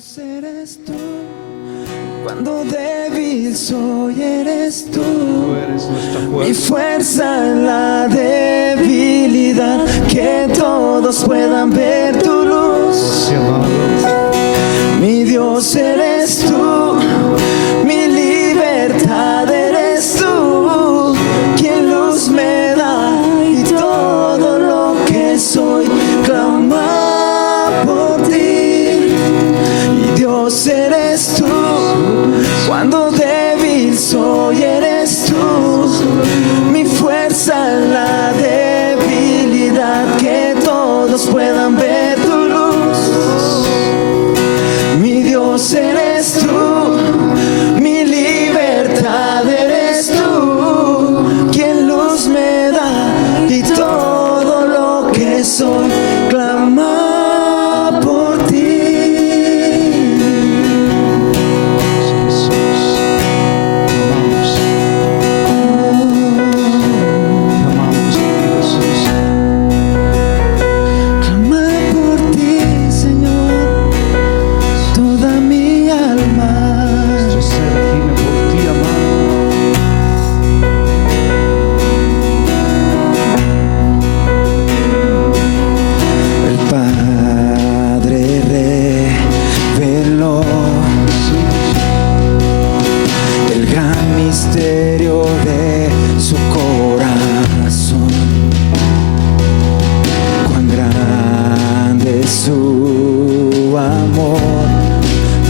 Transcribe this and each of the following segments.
Dios eres tú, cuando débil soy eres tú. Tú eres nuestra Mi fuerza. fuerza en la debilidad, que todos puedan ver tu luz. Sí, amado. Mi Dios eres tú, mi libertad eres tú, quien luz me da y todo lo que soy clama por ti. Y Dios eres tú, cuando débil soy eres tú, mi fuerza en la debilidad, que todos puedan ver tu luz. Mi Dios eres tú, mi libertad eres tú, quien luz me da y todo lo que soy clama por ti. Jesús, te amamos, Jesús. Clama por ti, Señor, toda mi alma. Nuestro ser gime por ti, amado. El Padre reveló el gran misterio de su corazón. Cuán grande es su amor,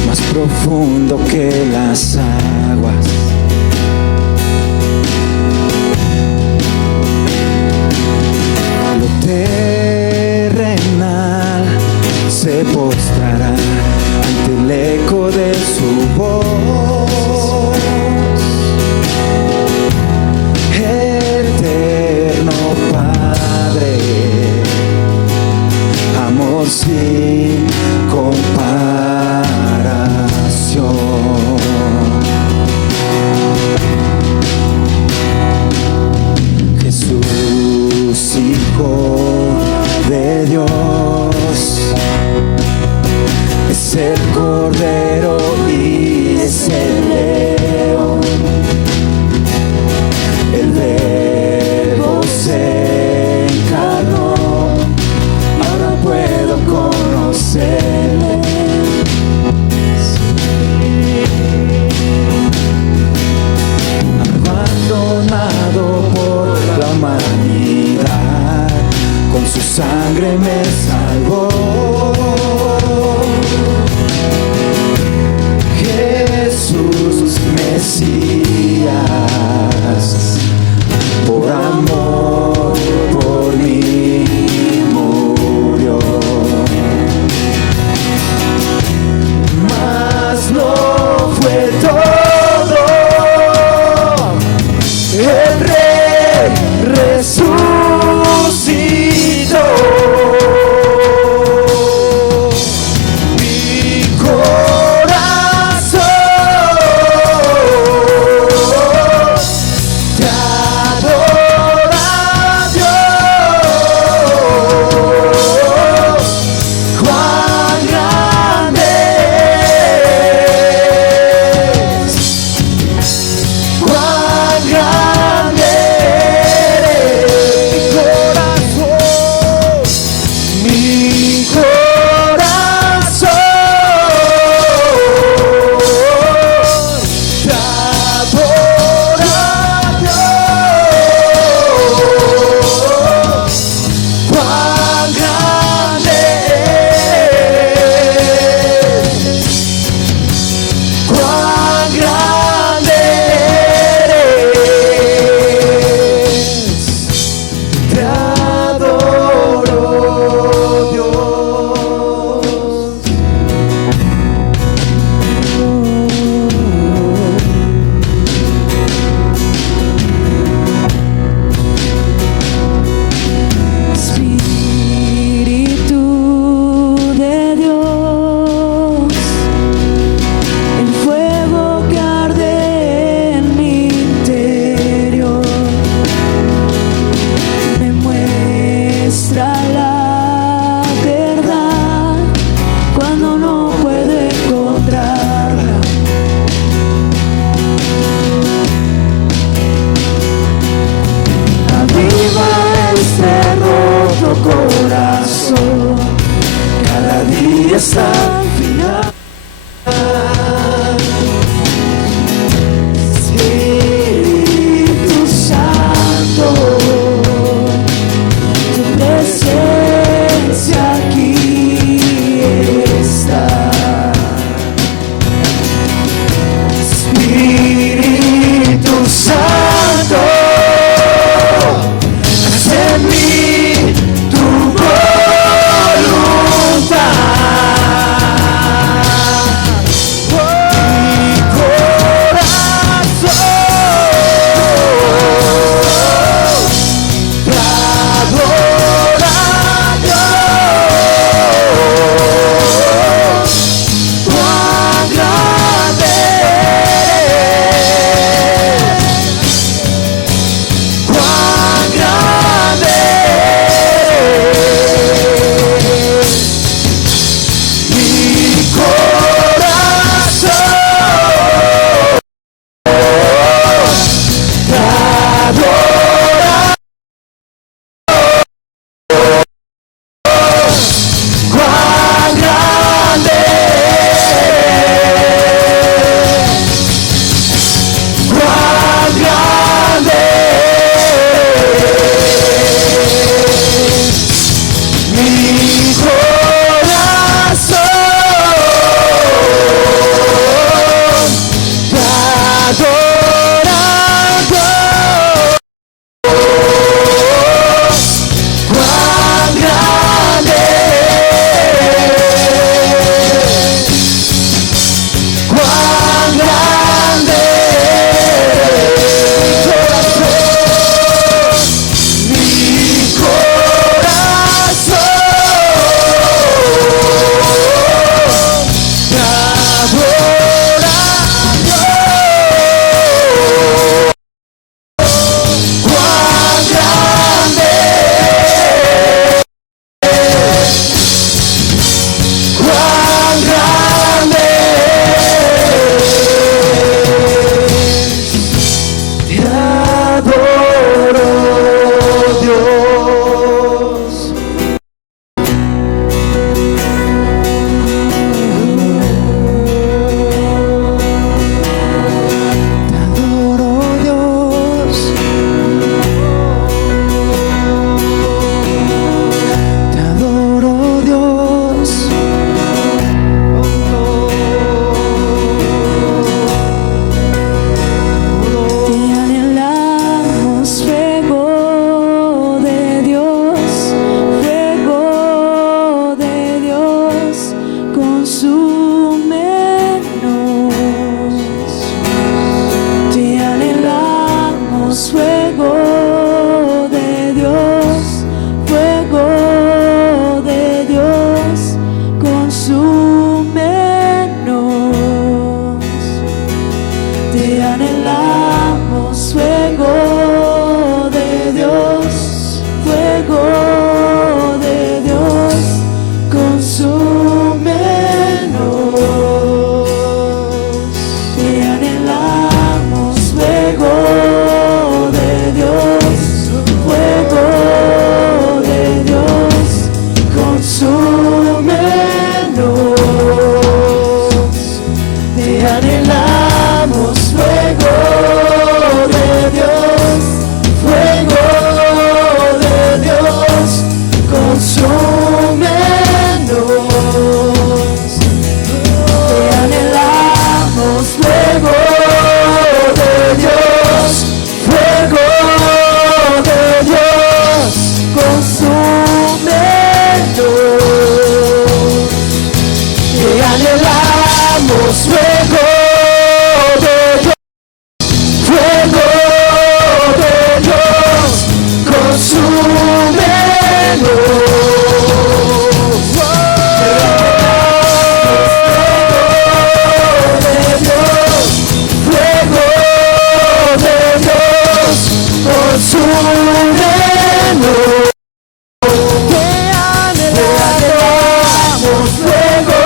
más profundo que las aguas. Lo terrenal se postrará ante el eco de su voz. Eterno Padre, amor sin comparación. Jesús, Hijo de Dios, es el Cordero y es el León. El Verbo se encarnó, ahora puedo conocerle. Abandonado por la humanidad, con su sangre me salvó. hasta el final. Espíritu Santo, tu presencia aquí está. Espíritu Santo, haz en mí tu voluntad. Mi corazón te adora, Dios. Cuán grande eres, cuán grande eres. Mi corazón te adora, cuán grande eres, cuán grande eres. Mi corazón te adora, Dios. Cuán grande eres, cuán grande eres. Mi corazón te adora, Dios. Cuán grande eres, cuán grande eres. Te adoro, Dios. Te adoro, Dios. Te adoro, Dios. Te anhelamos, fuego de Dios, fuego de Dios, consúmenos. Te anhelamos, fuego de Dios, fuego de Dios, consúmenos. Te anhelamos, fuego de Dios, fuego de Dios, consúmenos. Te anhelamos, fuego de Dios, fuego de Dios, consúmenos. Te anhelamos, fuego de Dios, fuego de Dios, consúmenos. Te anhelamos, fuego de Dios, fuego de Dios, consúmenos. Te anhelamos, fuego de Dios, fuego de Dios, consúmenos. Fuego de Dios, consúmenos. Te anhelamos, fuego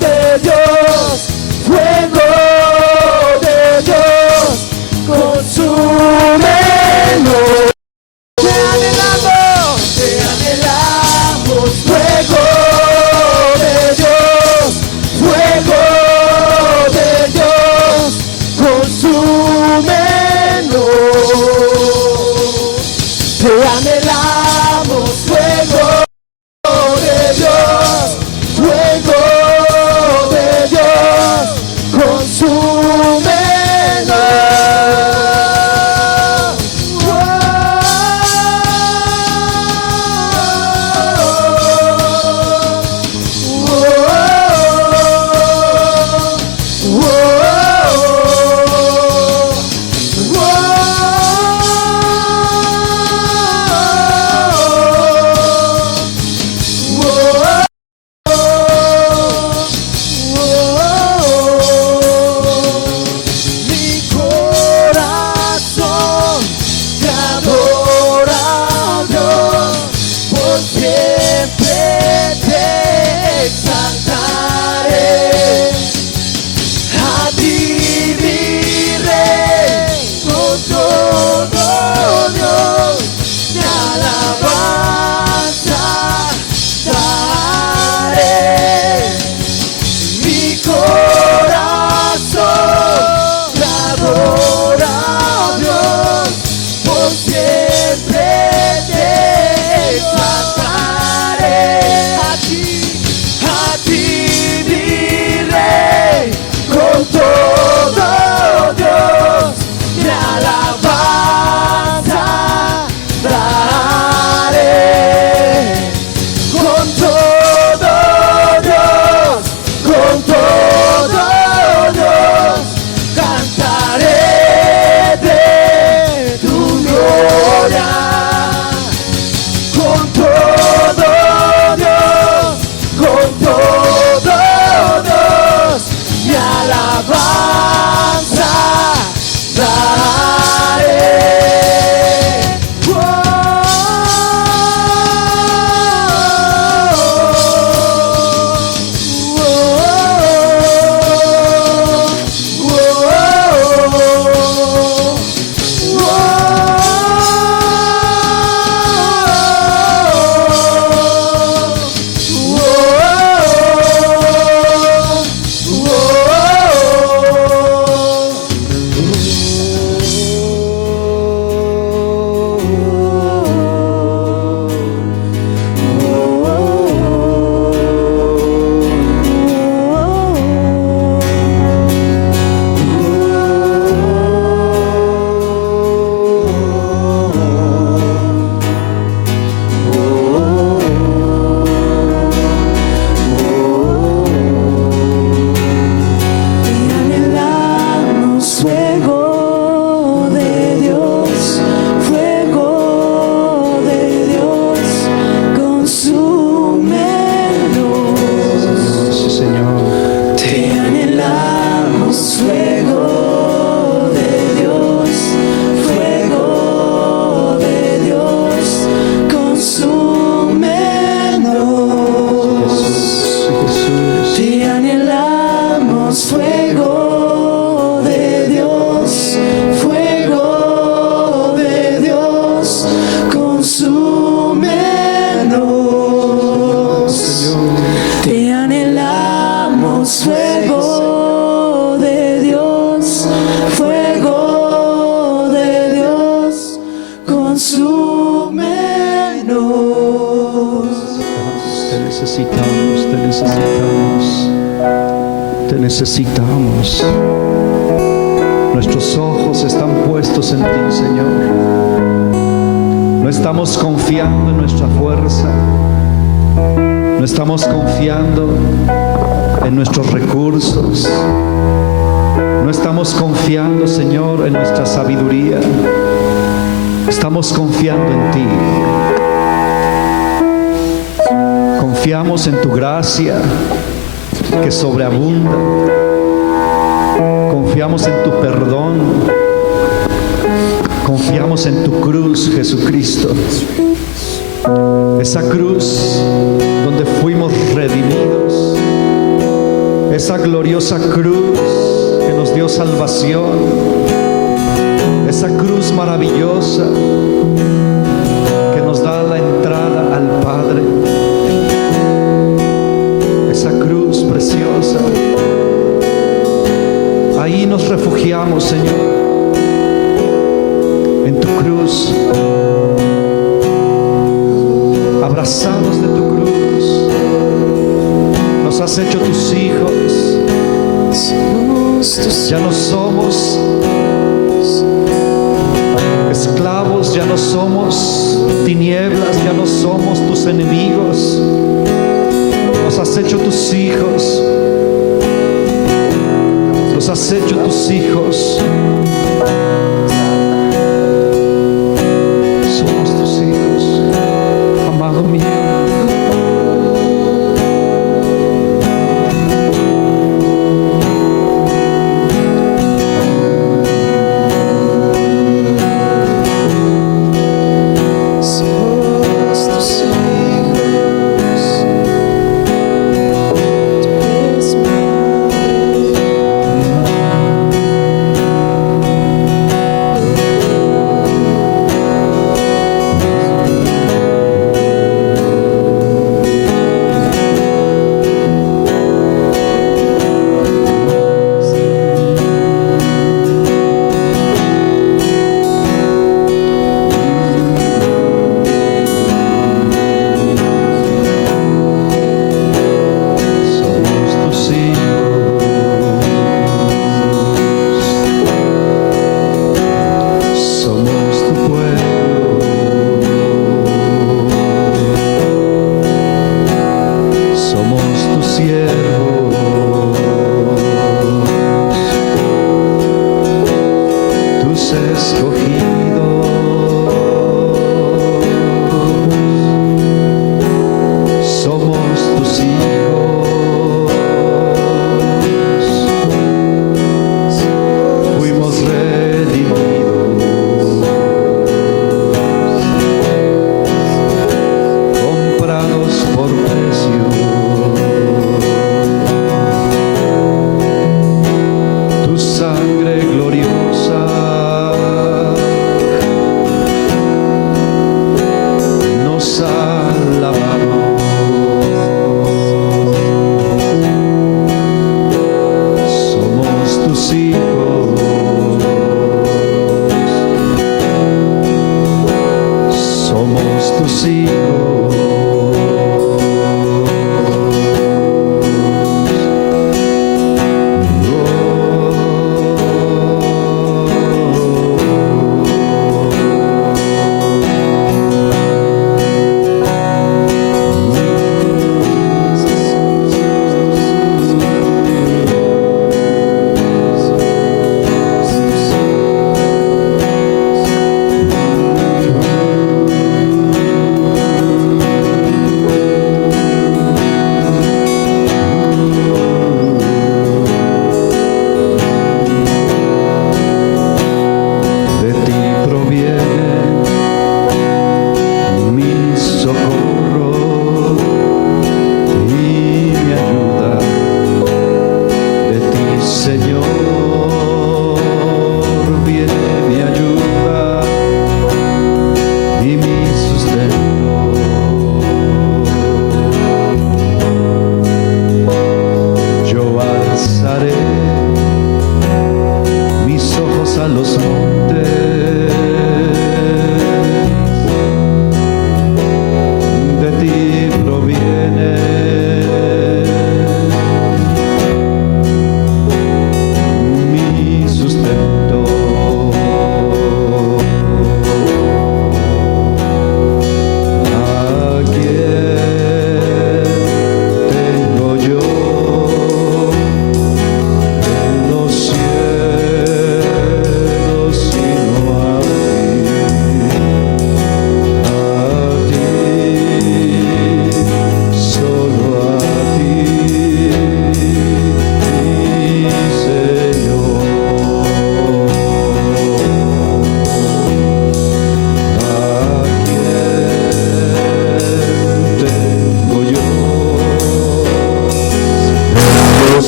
de Dios, Somos fuego de Dios, fuego de Dios, consúmenos. Te necesitamos, te necesitamos, te necesitamos. Nuestros ojos están puestos en ti, Señor. No estamos confiando en nuestra fuerza, no estamos confiando en nuestros recursos, no estamos confiando, Señor, en nuestra sabiduría. Estamos confiando en ti. Confiamos en tu gracia que sobreabunda. Confiamos en tu perdón. Confiamos en tu cruz, Jesucristo. Esa cruz donde fuimos redimidos. Esa gloriosa cruz que nos dio salvación. Esa cruz maravillosa que nos da la entrada al Padre. Esa cruz preciosa. Ahí nos refugiamos, Señor, en tu cruz, abrazados de tu cruz. Nos has hecho tus hijos. Ya no somos esclavos, ya no somos tinieblas, ya no somos tus enemigos. Nos has hecho tus hijos. Nos has hecho tus hijos. Somos tus hijos, amado mío.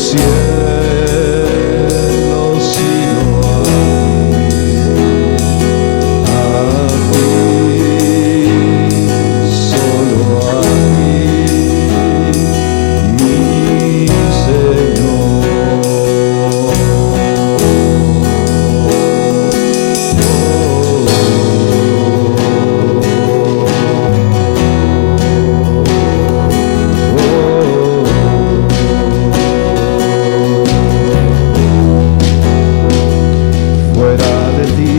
cielos, sino a ti, solo a ti, mi Señor. Fuera de ti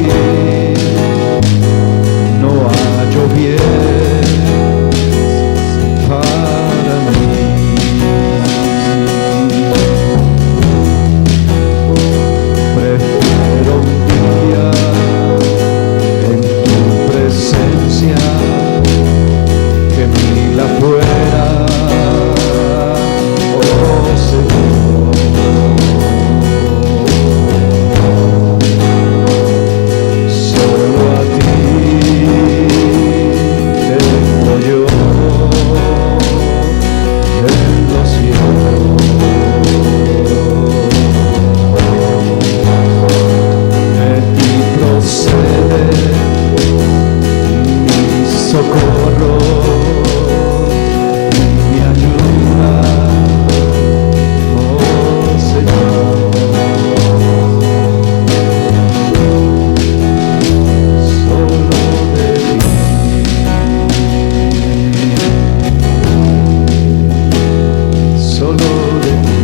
no hallo bien para mí. Prefiero un día en tu presencia que mil afuera, oh Señor. Solo a ti tengo yo en los cielos. De ti procede mi socorro y mi ayuda, oh Señor. Solo de ti, solo de ti, solo de ti.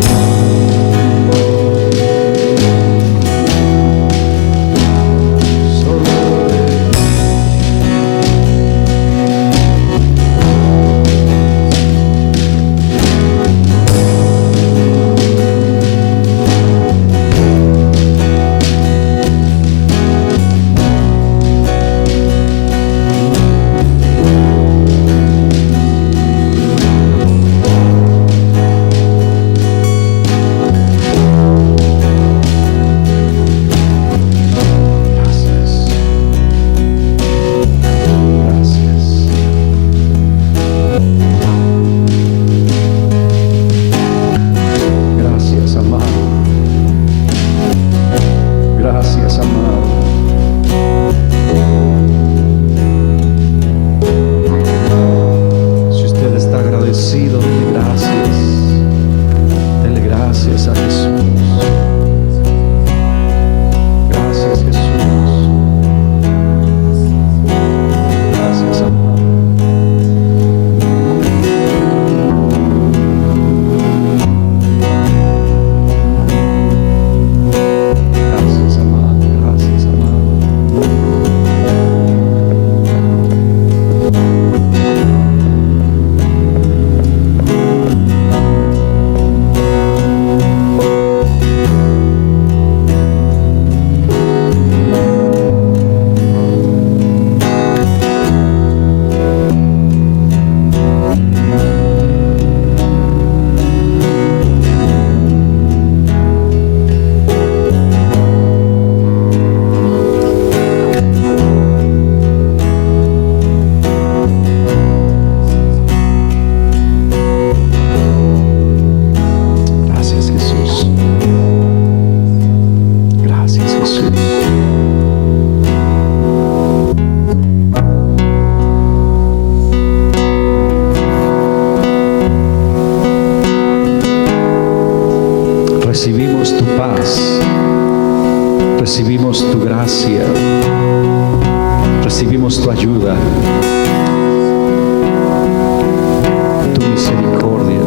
Gracias, gracias. Gracias, amado. Gracias, amado. Si usted está agradecido, dele gracias. Dele gracias a Jesús. Gracias, Jesús. Gracias, amado. Gracias, amado. Gracias, amado. Gracias, Jesús. Gracias, Jesús. Recibimos tu paz, recibimos tu gracia, recibimos tu ayuda, tu misericordia.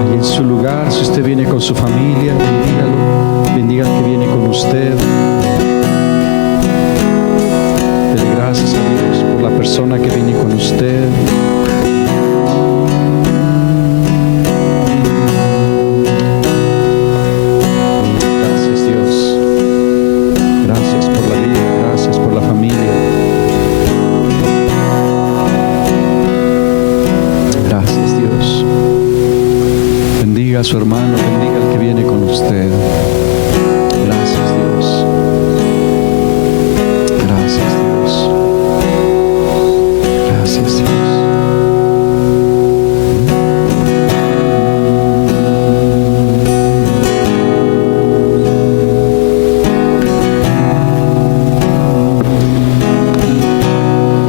Allí en su lugar, si usted viene con su familia, bendígalo, bendiga al que viene con usted. Dele gracias a Dios por la persona que viene con usted. Gracias, Dios. Gracias por la vida, gracias por la familia. Gracias, Dios. Bendiga a su hermano, bendiga al que viene con usted. Gracias, Dios. Gracias, Dios. Gracias, Dios.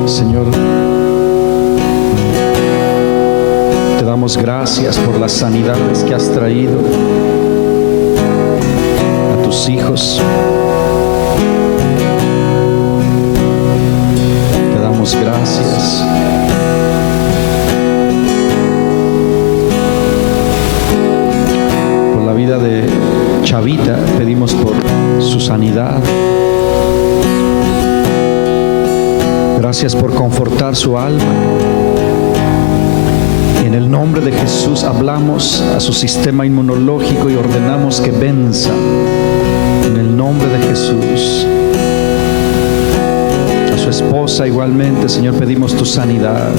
Señor, te damos gracias por las sanidades que has traído a tus hijos. Te damos gracias por la vida de Chavita. Pedimos por su sanidad. Gracias por confortar su alma. En el nombre de Jesús hablamos a su sistema inmunológico y ordenamos que venza. En el nombre de Jesús. A su esposa igualmente, Señor, pedimos tu sanidad.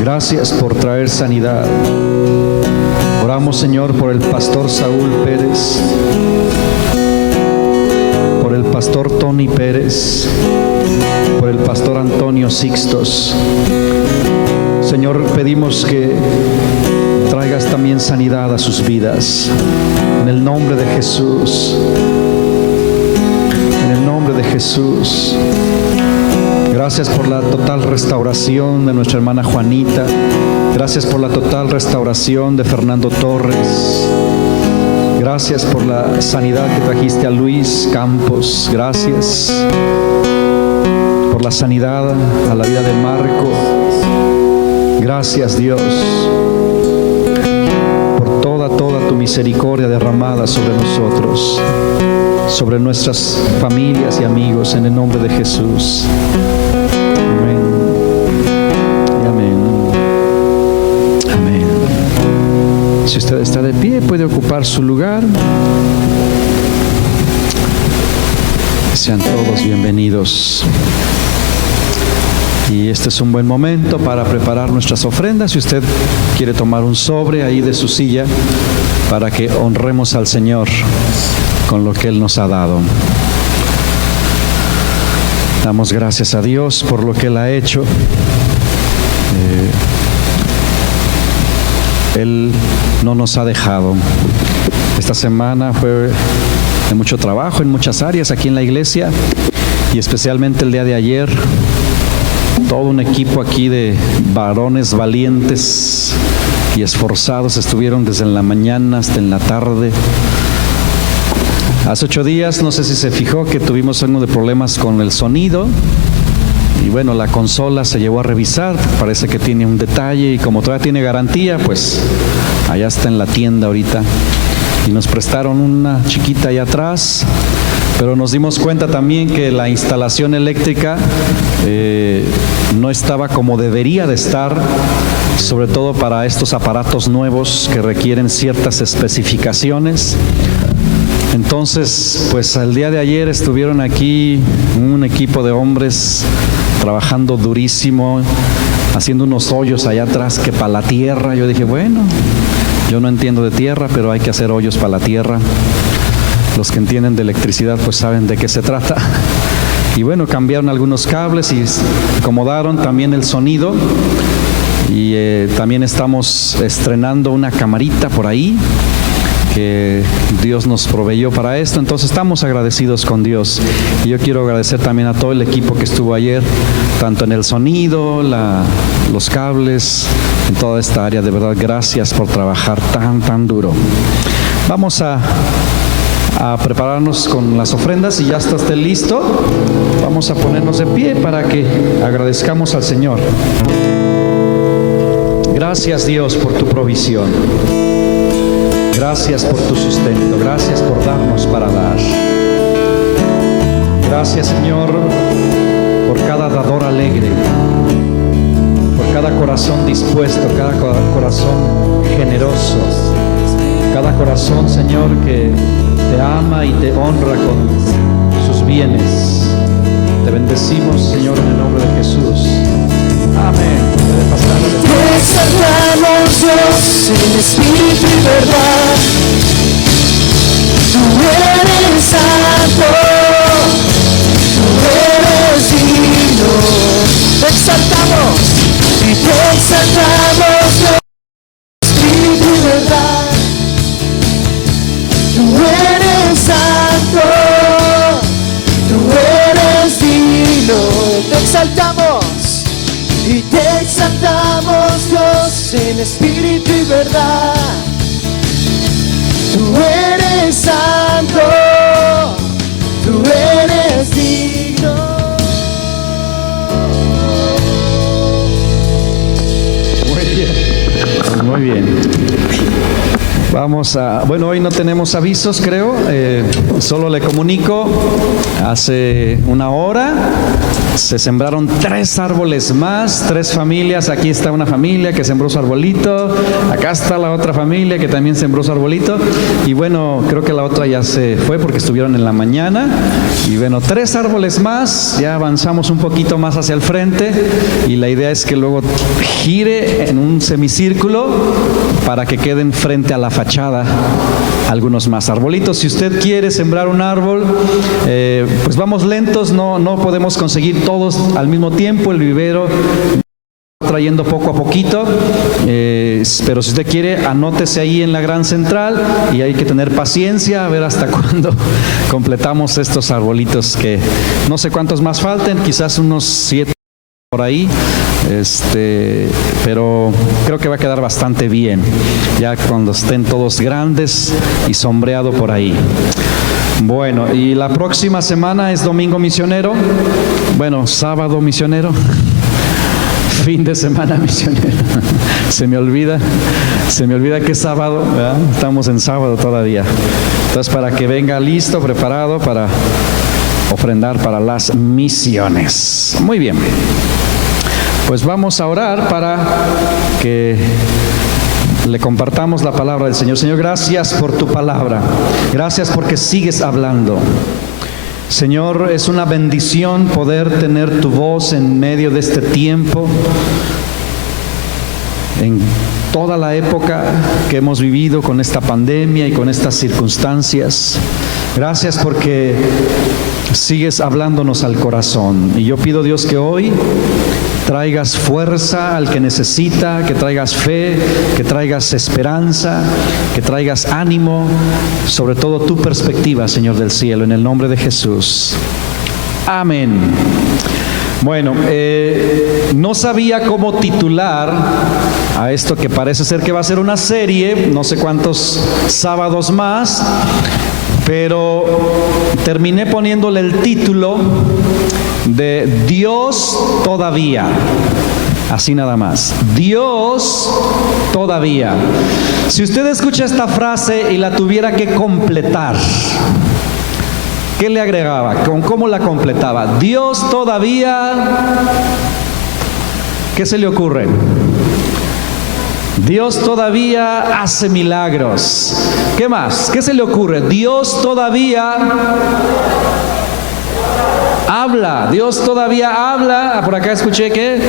Gracias por traer sanidad. Oramos, Señor, por el pastor Saúl Pérez, por el pastor Tony Pérez, por el pastor Antonio Sixtos. Señor, pedimos que traigas también sanidad a sus vidas. En el nombre de Jesús. En el nombre de Jesús. Gracias por la total restauración de nuestra hermana Juanita. Gracias por la total restauración de Fernando Torres. Gracias por la sanidad que trajiste a Luis Campos. Gracias por la sanidad a la vida de Marco. Gracias, Dios, por toda tu misericordia derramada sobre nosotros, sobre nuestras familias y amigos, en el nombre de Jesús. Amén. Y amén. Amén. Si usted está de pie, puede ocupar su lugar. Sean todos bienvenidos. Y este es un buen momento para preparar nuestras ofrendas. Si usted quiere tomar un sobre ahí de su silla para que honremos al Señor con lo que Él nos ha dado. Damos gracias a Dios por lo que Él ha hecho. Él no nos ha dejado. Esta semana fue de mucho trabajo en muchas áreas aquí en la iglesia, y especialmente el día de ayer. Todo un equipo aquí de varones valientes y esforzados estuvieron desde la mañana hasta en la tarde. Hace 8 días, no sé si se fijó, que tuvimos algo de problemas con el sonido. Y bueno, la consola se llevó a revisar, parece que tiene un detalle, y como todavía tiene garantía, pues allá está en la tienda ahorita. Y nos prestaron una chiquita allá atrás. Pero nos dimos cuenta también que la instalación eléctrica no estaba como debería de estar, sobre todo para estos aparatos nuevos que requieren ciertas especificaciones. Entonces, pues el día de ayer estuvieron aquí un equipo de hombres trabajando durísimo, haciendo unos hoyos allá atrás que para la tierra. Yo dije, bueno, yo no entiendo de tierra, pero hay que hacer hoyos para la tierra. Los que entienden de electricidad pues saben de qué se trata. Y bueno, cambiaron algunos cables y acomodaron también el sonido. Y también estamos estrenando una camarita por ahí que Dios nos proveyó para esto. Entonces estamos agradecidos con Dios. Y yo quiero agradecer también a todo el equipo que estuvo ayer, tanto en el sonido, los cables, en toda esta área. De verdad, gracias por trabajar tan duro. Vamos a prepararnos con las ofrendas, y ya está usted listo. Vamos a ponernos de pie para que agradezcamos al Señor. Gracias, Dios, por tu provisión. Gracias por tu sustento. Gracias por darnos para dar. Gracias, Señor, por cada dador alegre, por cada corazón dispuesto, cada corazón generoso, cada corazón, Señor, que te ama y te honra con sus bienes. Te bendecimos, Señor, en el nombre de Jesús. Amén. Te exaltamos, Dios, en espíritu y verdad. adoramos en espíritu y verdad. Tú eres santo, tú eres digno. Muy bien. Vamos a, bueno, hoy no tenemos avisos, creo, solo le comunico, hace una hora se sembraron 3 árboles más, 3 familias. Aquí está una familia que sembró su arbolito, acá está la otra familia que también sembró su arbolito, y bueno, creo que la otra ya se fue porque estuvieron en la mañana, y bueno, 3 árboles más, ya avanzamos un poquito más hacia el frente, y la idea es que luego gire en un semicírculo para que queden frente a la fachada algunos más arbolitos. Si usted quiere sembrar un árbol, pues vamos lentos, no podemos conseguir todos al mismo tiempo, el vivero trayendo poco a poquito, pero si usted quiere, anótese ahí en la gran central, y hay que tener paciencia a ver hasta cuándo completamos estos arbolitos, que no sé cuántos más falten, quizás unos 7 por ahí, pero creo que va a quedar bastante bien ya cuando estén todos grandes y sombreado por ahí. Bueno, y la próxima semana es domingo misionero, bueno, sábado misionero, fin de semana misionero. Se me olvida que es sábado, ¿verdad? Estamos en sábado todavía. Entonces, para que venga listo, preparado para ofrendar para las misiones. Muy bien. Pues vamos a orar para que le compartamos la palabra del Señor. Señor, gracias por tu palabra. Gracias porque sigues hablando. Señor, es una bendición poder tener tu voz en medio de este tiempo, en toda la época que hemos vivido con esta pandemia y con estas circunstancias. Gracias porque sigues hablándonos al corazón. Y yo pido, Dios, que hoy traigas fuerza al que necesita, que traigas fe, que traigas esperanza, que traigas ánimo, sobre todo tu perspectiva, Señor del cielo, en el nombre de Jesús. Amén. Bueno, no sabía cómo titular a esto que parece ser que va a ser una serie, no sé cuántos sábados más, pero terminé poniéndole el título de Dios todavía, así nada más, Dios todavía. Si usted escucha esta frase y la tuviera que completar, ¿qué le agregaba? ¿Cómo la completaba? Dios todavía, ¿qué se le ocurre? Dios todavía hace milagros. ¿Qué más? ¿Qué se le ocurre? Dios todavía habla. Dios todavía habla. Por acá escuché que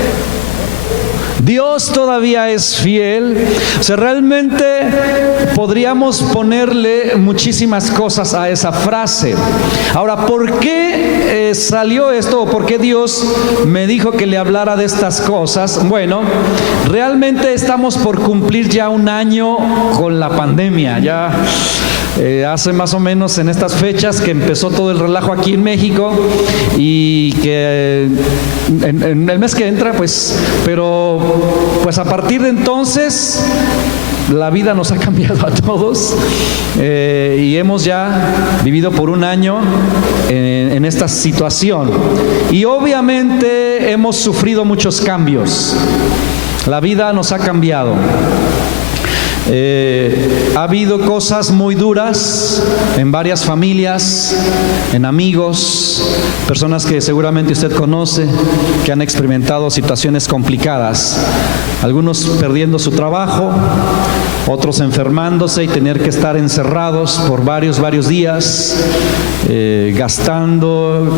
Dios todavía es fiel. O sea, realmente podríamos ponerle muchísimas cosas a esa frase. Ahora, ¿por qué salió esto? ¿O por qué Dios me dijo que le hablara de estas cosas? Bueno, realmente estamos por cumplir ya 1 año con la pandemia. Ya hace más o menos en estas fechas que empezó todo el relajo aquí en México, y que en el mes que entra, pero a partir de entonces la vida nos ha cambiado a todos, y hemos ya vivido por 1 año en esta situación, y obviamente hemos sufrido muchos cambios. La vida nos ha cambiado. Ha habido cosas muy duras en varias familias, en amigos, personas que seguramente usted conoce, que han experimentado situaciones complicadas, algunos perdiendo su trabajo, otros enfermándose y tener que estar encerrados por varios días, gastando,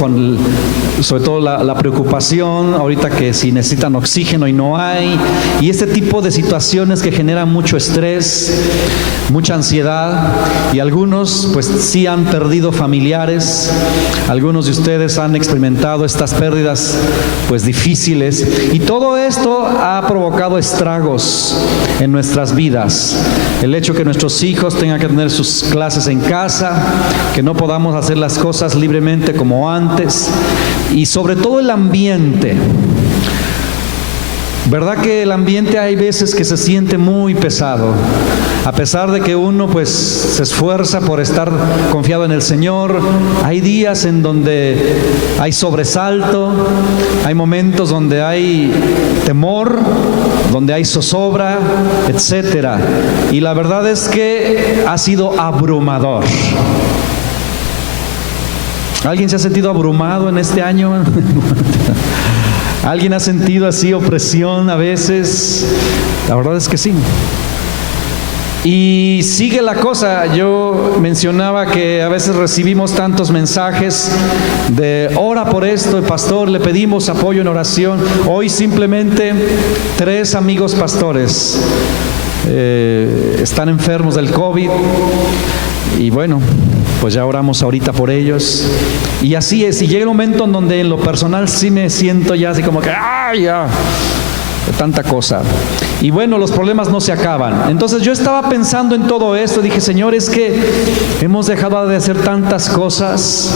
sobre todo la preocupación ahorita que si necesitan oxígeno y no hay, y este tipo de situaciones que generan mucho estrés, mucha ansiedad, y algunos pues sí han perdido familiares. Algunos de ustedes han experimentado estas pérdidas pues difíciles, y todo esto ha provocado estragos en nuestras vidas. El hecho que nuestros hijos tengan que tener sus clases en casa, que no podamos hacer las cosas libremente como antes, y sobre todo el ambiente. ¿Verdad que el ambiente hay veces que se siente muy pesado? A pesar de que uno pues se esfuerza por estar confiado en el Señor, hay días en donde hay sobresalto, hay momentos donde hay temor, donde hay zozobra, etcétera. Y la verdad es que ha sido abrumador. ¿Alguien se ha sentido abrumado en este año? ¿Alguien ha sentido así opresión a veces? La verdad es que sí. Y sigue la cosa. Yo mencionaba que a veces recibimos tantos mensajes de ora por esto, el pastor, le pedimos apoyo en oración. Hoy simplemente 3 amigos pastores están enfermos del COVID y bueno, pues ya oramos ahorita por ellos. Y así es, y llega un momento en donde en lo personal sí me siento ya así como que ya, de tanta cosa. Y bueno, los problemas no se acaban. Entonces yo estaba pensando en todo esto, dije, Señor, es que hemos dejado de hacer tantas cosas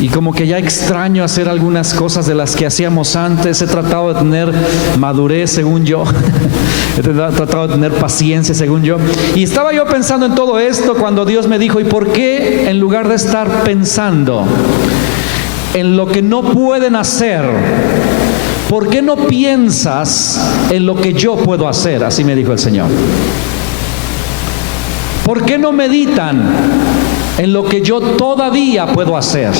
y como que ya extraño hacer algunas cosas de las que hacíamos antes. He tratado de tener madurez según yo, he tratado de tener paciencia según yo. Y estaba yo pensando en todo esto cuando Dios me dijo, ¿y por qué en lugar de estar pensando en lo que no pueden hacer, ¿por qué no piensas en lo que yo puedo hacer? Así me dijo el Señor. ¿Por qué no meditan en lo que yo todavía puedo hacer?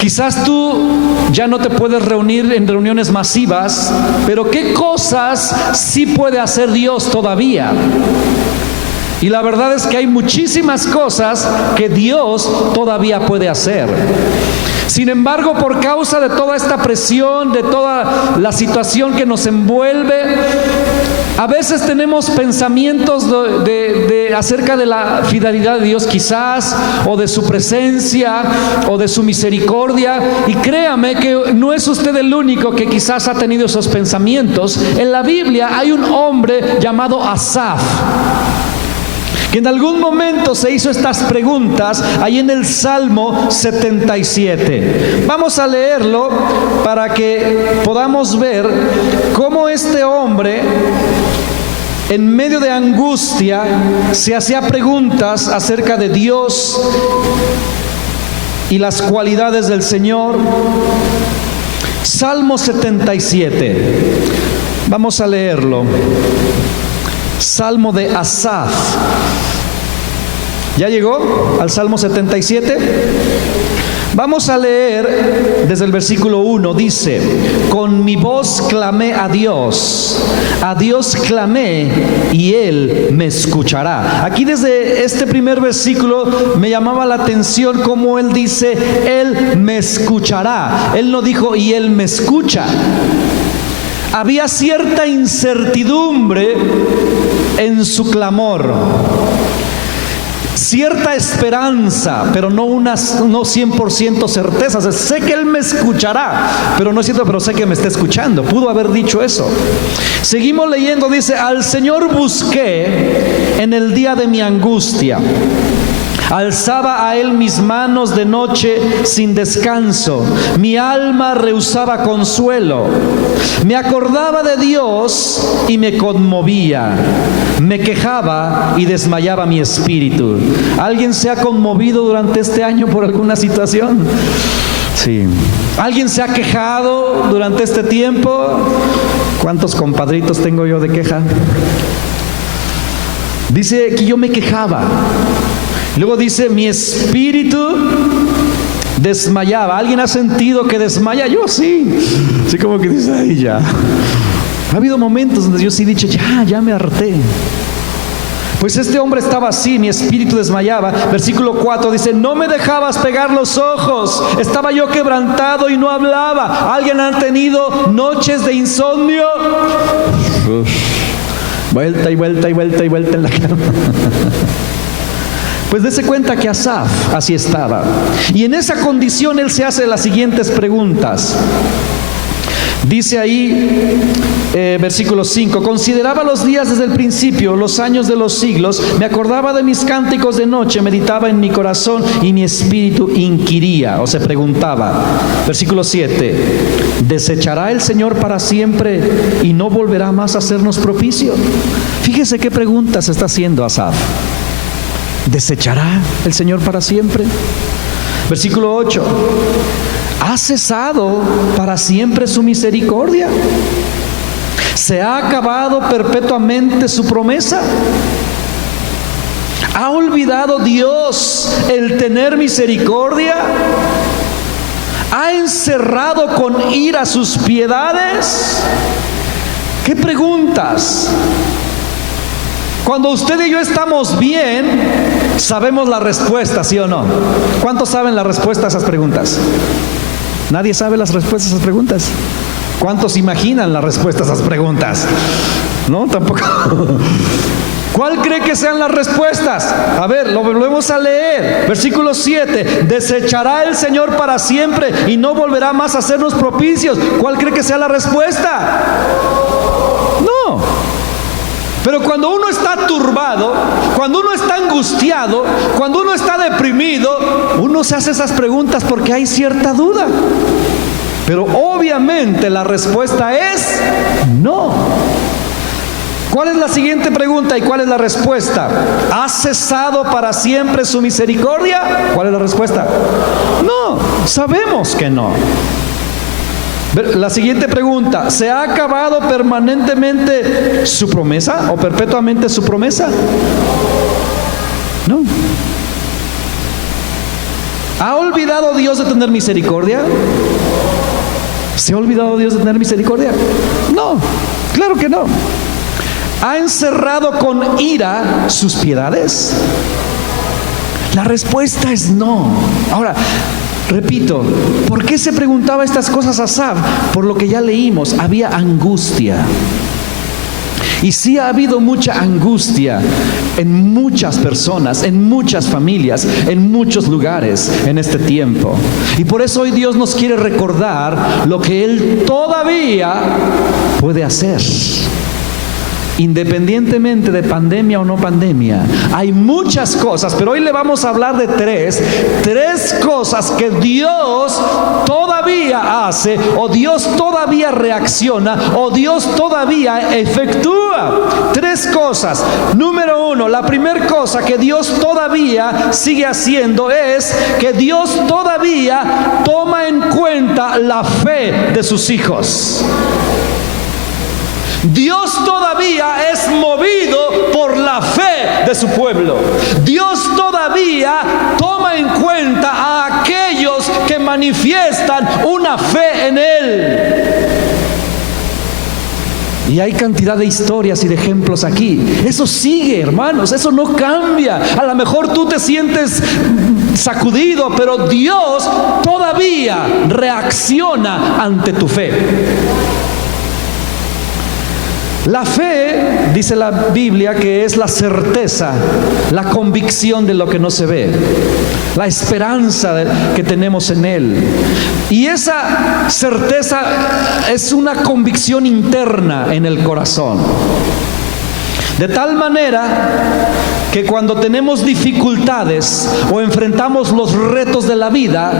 Quizás tú ya no te puedes reunir en reuniones masivas, pero ¿qué cosas sí puede hacer Dios todavía? Y la verdad es que hay muchísimas cosas que Dios todavía puede hacer. Sin embargo, por causa de toda esta presión, de toda la situación que nos envuelve, a veces tenemos pensamientos acerca de la fidelidad de Dios quizás, o de su presencia, o de su misericordia. Y créame que no es usted el único que quizás ha tenido esos pensamientos. En la Biblia hay un hombre llamado Asaf, que en algún momento se hizo estas preguntas ahí en el Salmo 77. Vamos a leerlo para que podamos ver cómo este hombre, en medio de angustia, se hacía preguntas acerca de Dios y las cualidades del Señor. Salmo 77. Vamos a leerlo. Salmo de Asaf. ¿Ya llegó al Salmo 77? Vamos a leer desde el versículo 1. Dice: con mi voz clamé a Dios clamé y Él me escuchará. Aquí desde este primer versículo me llamaba la atención cómo Él dice, Él me escuchará. Él no dijo, y Él me escucha. Había cierta incertidumbre en su clamor, cierta esperanza, pero no 100% certeza. Sé que Él me escuchará, pero no es cierto, pero sé que me está escuchando. Pudo haber dicho eso. Seguimos leyendo, dice: al Señor busqué en el día de mi angustia. Alzaba a Él mis manos de noche sin descanso. Mi alma rehusaba consuelo. Me acordaba de Dios y me conmovía. Me quejaba y desmayaba mi espíritu. ¿Alguien se ha conmovido durante este año por alguna situación? Sí. ¿Alguien se ha quejado durante este tiempo? ¿Cuántos compadritos tengo yo de queja? Dice que yo me quejaba. Luego dice, mi espíritu desmayaba. ¿Alguien ha sentido que desmaya? Yo sí. Así como que dice, ay, ya. Ha habido momentos donde yo sí he dicho, ya me harté. Pues este hombre estaba así, mi espíritu desmayaba. Versículo 4 dice: no me dejabas pegar los ojos. Estaba yo quebrantado y no hablaba. ¿Alguien ha tenido noches de insomnio? Vuelta y vuelta y vuelta y vuelta en la cama. Pues dése cuenta que Asaf así estaba. Y en esa condición él se hace las siguientes preguntas. Dice ahí, versículo 5, consideraba los días desde el principio, los años de los siglos, me acordaba de mis cánticos de noche, meditaba en mi corazón y mi espíritu inquiría, o se preguntaba. Versículo 7, ¿desechará el Señor para siempre y no volverá más a hacernos propicio? Fíjese qué pregunta se está haciendo Asaf. ¿Desechará el Señor para siempre? Versículo 8, ¿ha cesado para siempre su misericordia? ¿Se ha acabado perpetuamente su promesa? ¿Ha olvidado Dios el tener misericordia? ¿Ha encerrado con ira sus piedades? ¿Qué preguntas? Cuando usted y yo estamos bien, sabemos la respuesta, ¿sí o no? ¿Cuántos saben la respuesta a esas preguntas? Nadie sabe las respuestas a esas preguntas. ¿Cuántos imaginan la respuesta a esas preguntas? No, tampoco. ¿Cuál cree que sean las respuestas? A ver, lo volvemos a leer. Versículo 7. ¿Desechará el Señor para siempre y no volverá más a hacernos propicios? ¿Cuál cree que sea la respuesta? No. Pero cuando uno está turbado, cuando uno está angustiado, cuando uno está deprimido, uno se hace esas preguntas porque hay cierta duda. Pero obviamente la respuesta es no. ¿Cuál es la siguiente pregunta y cuál es la respuesta? ¿Ha cesado para siempre su misericordia? ¿Cuál es la respuesta? No, sabemos que no. La siguiente pregunta, ¿se ha acabado permanentemente su promesa o perpetuamente su promesa? No. ¿Ha olvidado Dios de tener misericordia? ¿Se ha olvidado Dios de tener misericordia? No, claro que no. ¿Ha encerrado con ira sus piedades? La respuesta es no. Ahora, repito, ¿por qué se preguntaba estas cosas Asaf? Por lo que ya leímos, había angustia. Y sí ha habido mucha angustia en muchas personas, en muchas familias, en muchos lugares en este tiempo. Y por eso hoy Dios nos quiere recordar lo que Él todavía puede hacer. Independientemente de pandemia o no pandemia, hay muchas cosas, pero hoy le vamos a hablar de tres cosas que Dios todavía hace, o Dios todavía reacciona, o Dios todavía efectúa. Tres cosas. Número uno, la primera cosa que Dios todavía sigue haciendo es que Dios todavía toma en cuenta la fe de sus hijos. Dios todavía es movido por la fe de su pueblo. Dios todavía toma en cuenta a aquellos que manifiestan una fe en Él. Y hay cantidad de historias y de ejemplos aquí. Eso sigue, hermanos, eso no cambia. A lo mejor tú te sientes sacudido, pero Dios todavía reacciona ante tu fe. La fe, dice la Biblia, que es la certeza, la convicción de lo que no se ve, la esperanza que tenemos en Él. Y esa certeza es una convicción interna en el corazón. De tal manera que cuando tenemos dificultades o enfrentamos los retos de la vida,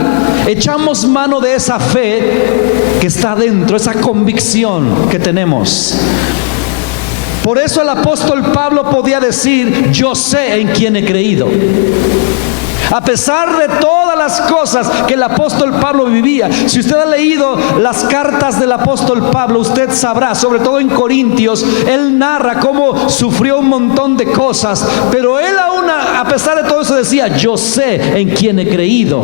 echamos mano de esa fe que está dentro, esa convicción que tenemos. Por eso el apóstol Pablo podía decir, yo sé en quién he creído. A pesar de todas las cosas que el apóstol Pablo vivía. Si usted ha leído las cartas del apóstol Pablo, usted sabrá, sobre todo en Corintios, él narra cómo sufrió un montón de cosas, pero él aún a pesar de todo eso decía, yo sé en quién he creído.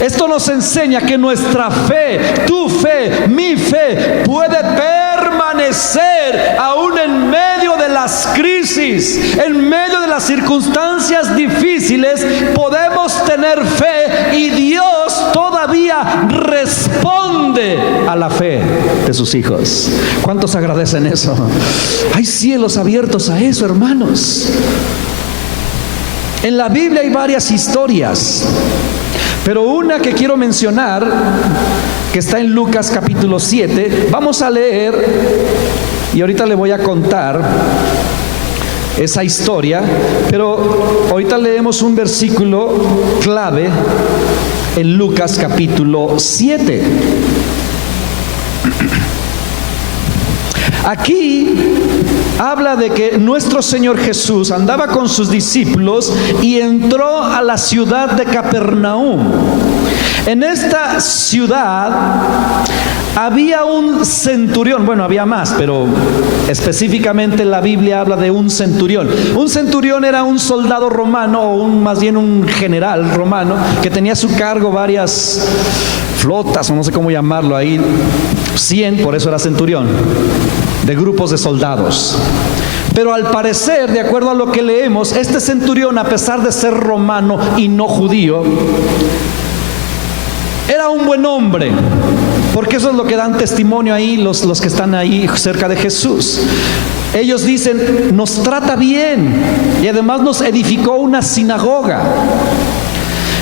Esto nos enseña que nuestra fe, tu fe, mi fe, puede permanecer aún en medio de las crisis, en medio de las circunstancias difíciles. Podemos tener fe y Dios todavía responde a la fe de sus hijos. ¿Cuántos agradecen eso? Hay cielos abiertos a eso, hermanos. En la Biblia hay varias historias, pero una que quiero mencionar que está en Lucas capítulo 7. Vamos a leer, y ahorita le voy a contar esa historia, pero ahorita leemos un versículo clave en Lucas capítulo 7. Aquí habla de que nuestro Señor Jesús andaba con sus discípulos y entró a la ciudad de Capernaum. En esta ciudad había un centurión, bueno, había más, pero específicamente la Biblia habla de un centurión. Un centurión era un soldado romano, o más bien un general romano, que tenía a su cargo varias flotas, o no sé cómo llamarlo ahí, 100, por eso era centurión, de grupos de soldados. Pero al parecer, de acuerdo a lo que leemos, este centurión, a pesar de ser romano y no judío, era un buen hombre, porque eso es lo que dan testimonio ahí los que están ahí cerca de Jesús. Ellos dicen, nos trata bien y además nos edificó una sinagoga.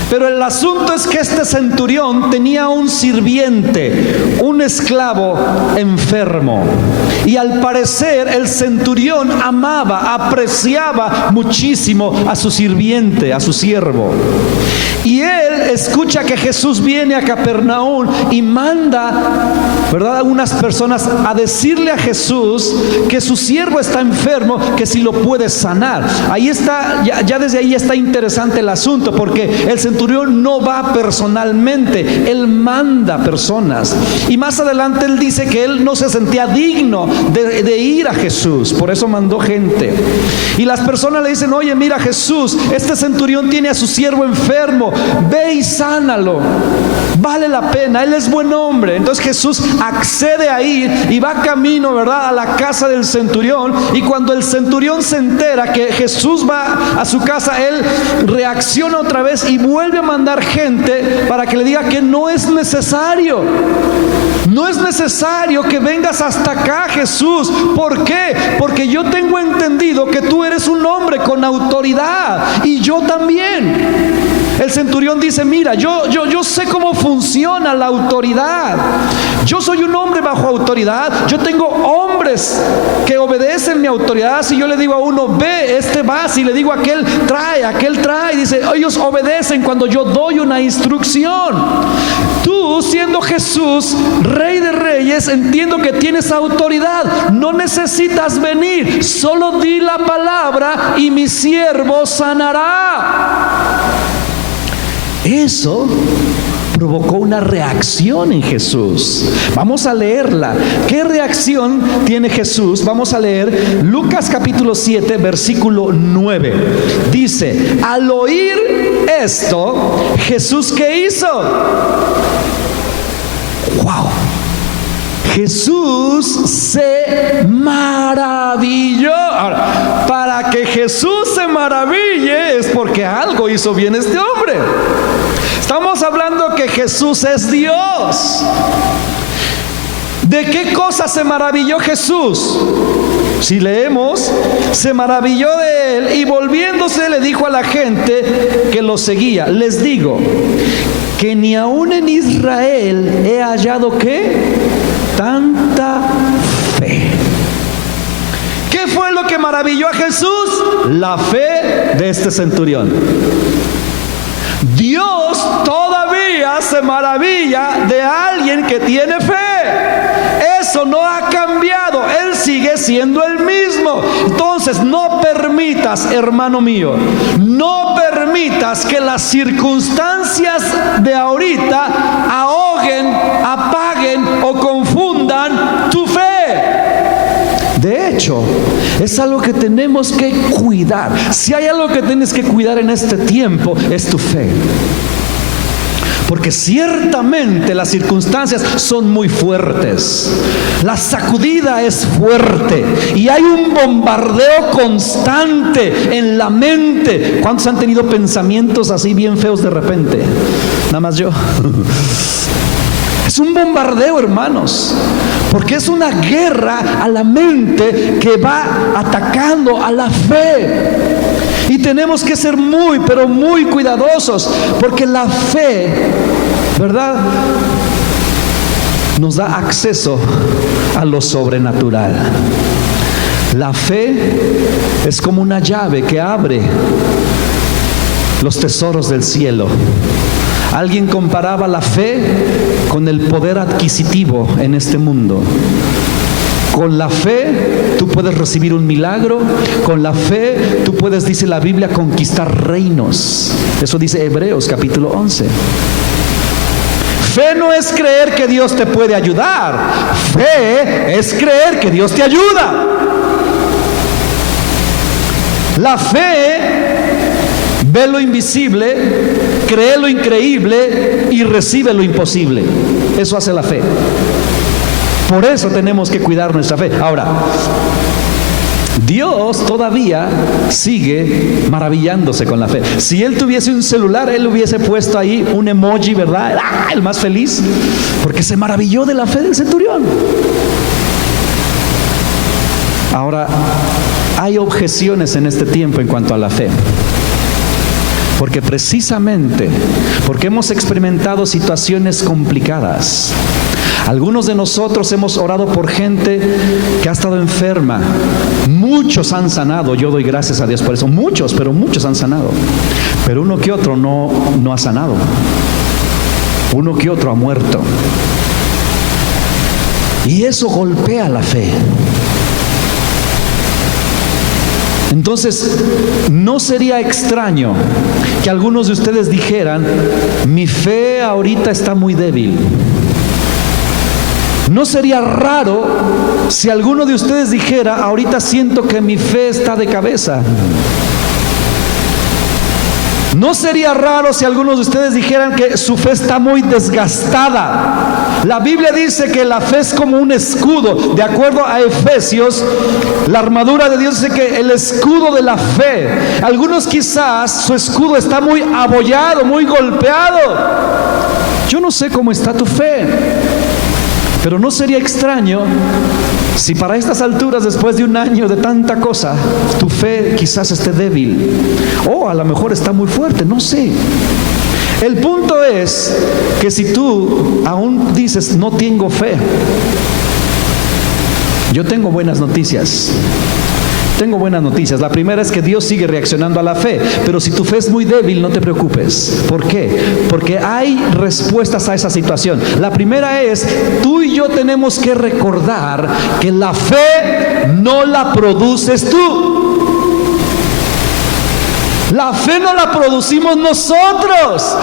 Pero el asunto es que este centurión tenía un sirviente, un esclavo enfermo. Y al parecer el centurión amaba, apreciaba muchísimo a su sirviente, a su siervo. Y él escucha que Jesús viene a Capernaum y manda, ¿verdad?, a unas personas a decirle a Jesús que su siervo está enfermo, que si lo puede sanar. Ahí está, ya desde ahí está interesante el asunto, porque el centurión no va personalmente, él manda personas. Y más adelante él dice que él no se sentía digno de ir a Jesús, por eso mandó gente. Y las personas le dicen, oye, mira Jesús, este centurión tiene a su siervo enfermo, ve y sánalo, vale la pena, él es buen hombre. Entonces Jesús accede a ir y va camino, ¿verdad?, a la casa del centurión. Y cuando el centurión se entera que Jesús va a su casa, él reacciona otra vez y vuelve a mandar gente para que le diga que no es necesario. No es necesario que vengas hasta acá, Jesús. ¿Por qué? Porque yo tengo entendido que tú eres un hombre con autoridad y yo también. El centurión dice, mira, yo sé cómo funciona la autoridad. Yo soy un hombre bajo autoridad. Yo tengo hombres que obedecen mi autoridad. Si yo le digo a uno, ve, este va. Si le digo a aquel trae. Dice, ellos obedecen cuando yo doy una instrucción. Tú, siendo Jesús, Rey de Reyes, entiendo que tienes autoridad. No necesitas venir. Solo di la palabra y mi siervo sanará. Eso provocó una reacción en Jesús. Vamos a leerla. ¿Qué reacción tiene Jesús? Vamos a leer Lucas capítulo 7, versículo 9. Dice, al oír esto, Jesús, ¿qué hizo? ¡Wow! Jesús se maravilló. Ahora, para que Jesús se maraville es porque algo hizo bien este hombre. Estamos hablando que Jesús es Dios. ¿De qué cosa se maravilló Jesús? Si leemos, se maravilló de él y volviéndose le dijo a la gente que lo seguía, les digo que ni aún en Israel he hallado ¿qué? Tanta fe. ¿Qué fue lo que maravilló a Jesús? La fe de este centurión. Dios todavía se maravilla de alguien que tiene fe. Eso no ha cambiado, Él sigue siendo el mismo. Entonces no permitas, hermano mío, no permitas que las circunstancias de ahorita ahoguen, apaguen o confundan tu fe. De hecho, es algo que tenemos que cuidar. Si hay algo que tienes que cuidar en este tiempo, es tu fe. Porque ciertamente las circunstancias son muy fuertes. La sacudida es fuerte. Y hay un bombardeo constante en la mente. ¿Cuántos han tenido pensamientos así bien feos de repente? Nada más yo. Es un bombardeo, hermanos, porque es una guerra a la mente que va atacando a la fe. Y tenemos que ser muy, pero muy cuidadosos, porque la fe, ¿verdad?, nos da acceso a lo sobrenatural. La fe es como una llave que abre los tesoros del cielo. Alguien comparaba la fe con el poder adquisitivo en este mundo. Con la fe tú puedes recibir un milagro. Con la fe tú puedes, dice la Biblia, conquistar reinos. Eso dice Hebreos capítulo 11. Fe no es creer que Dios te puede ayudar. Fe es creer que Dios te ayuda. La fe ve lo invisible, cree lo increíble y recibe lo imposible. Eso hace la fe. Por eso tenemos que cuidar nuestra fe. Ahora, Dios todavía sigue maravillándose con la fe. Si Él tuviese un celular, Él hubiese puesto ahí un emoji, ¿verdad? ¡Ah! El más feliz, porque se maravilló de la fe del centurión. Ahora, hay objeciones en este tiempo en cuanto a la fe. Porque precisamente, porque hemos experimentado situaciones complicadas. Algunos de nosotros hemos orado por gente que ha estado enferma. Muchos han sanado, yo doy gracias a Dios por eso. Muchos, pero muchos han sanado. Pero uno que otro no ha sanado. Uno que otro ha muerto. Y eso golpea la fe. Entonces, no sería extraño que algunos de ustedes dijeran: mi fe ahorita está muy débil. No sería raro si alguno de ustedes dijera: ahorita siento que mi fe está de cabeza. No sería raro si algunos de ustedes dijeran que su fe está muy desgastada. La Biblia dice que la fe es como un escudo. De acuerdo a Efesios, la armadura de Dios dice que el escudo de la fe. Algunos quizás su escudo está muy abollado, muy golpeado. Yo no sé cómo está tu fe, pero no sería extraño si para estas alturas, después de un año de tanta cosa, tu fe quizás esté débil, o a lo mejor está muy fuerte, no sé. El punto es que si tú aún dices: no tengo fe, yo tengo buenas noticias. Tengo buenas noticias. La primera es que Dios sigue reaccionando a la fe. Pero si tu fe es muy débil, no te preocupes. ¿Por qué? Porque hay respuestas a esa situación. La primera es: tú y yo tenemos que recordar que la fe no la produces tú. La fe no la producimos nosotros.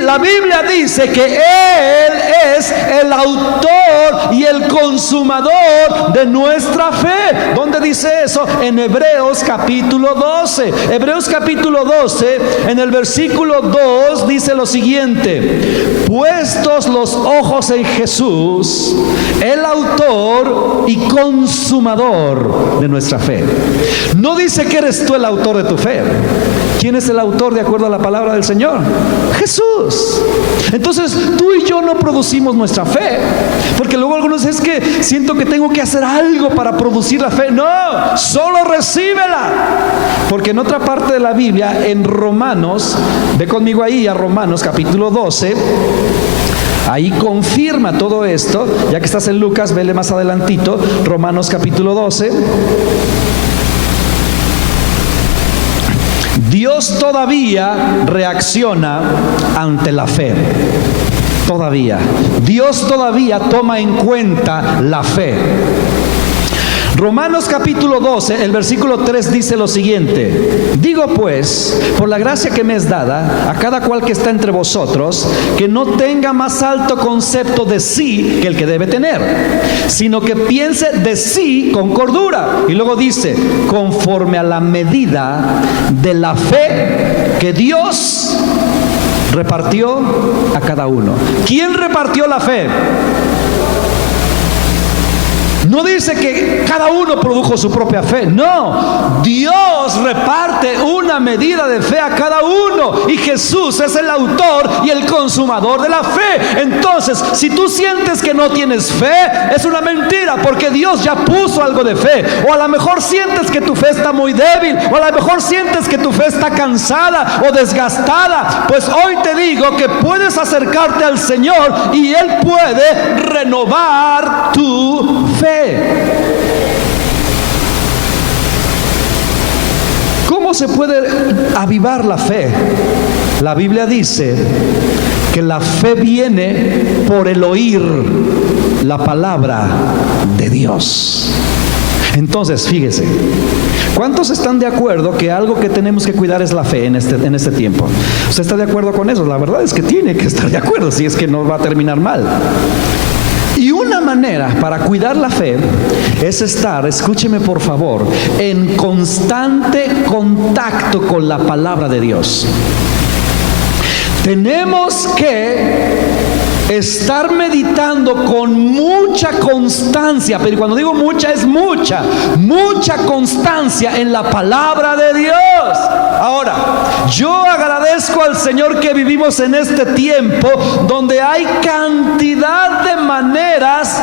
La Biblia dice que Él es el autor y el consumador de nuestra fe. ¿Dónde dice eso? En Hebreos capítulo 12. Hebreos capítulo 12, en el versículo 2, dice lo siguiente: puestos los ojos en Jesús, el autor y consumador de nuestra fe. No dice que eres tú el autor de tu fe. ¿Quién es el autor de acuerdo a la palabra del Señor? Jesús. Entonces tú y yo no producimos nuestra fe, porque luego algunos dicen: es que siento que tengo que hacer algo para producir la fe. No, solo recíbela. Porque en otra parte de la Biblia, en Romanos, ve conmigo ahí a Romanos capítulo 12, ahí confirma todo esto. Ya que estás en Lucas, vele más adelantito, Romanos capítulo 12. Dios todavía reacciona ante la fe. Todavía. Dios todavía toma en cuenta la fe. Romanos capítulo 12, el versículo 3 dice lo siguiente: digo pues, por la gracia que me es dada, a cada cual que está entre vosotros, que no tenga más alto concepto de sí que el que debe tener, sino que piense de sí con cordura. Y luego dice: conforme a la medida de la fe que Dios repartió a cada uno. ¿Quién repartió la fe? No dice que cada uno produjo su propia fe. No, Dios reparte una medida de fe a cada uno, y Jesús es el autor y el consumador de la fe. Entonces, si tú sientes que no tienes fe, es una mentira, porque Dios ya puso algo de fe. O a lo mejor sientes que tu fe está muy débil, o a lo mejor sientes que tu fe está cansada o desgastada. Pues hoy te digo que puedes acercarte al Señor y Él puede renovar tu fe. ¿Cómo se puede avivar la fe? La Biblia dice que la fe viene por el oír la palabra de Dios. Entonces, fíjese, ¿cuántos están de acuerdo que algo que tenemos que cuidar es la fe en este tiempo? ¿Usted está de acuerdo con eso? La verdad es que tiene que estar de acuerdo, si es que no va a terminar mal. Y una manera para cuidar la fe es estar, escúcheme por favor, en constante contacto con la palabra de Dios. Tenemos que estar meditando con mucha constancia, pero cuando digo mucha, es mucha constancia en la palabra de Dios. Ahora, yo agradezco al Señor que vivimos en este tiempo donde hay cantidad de maneras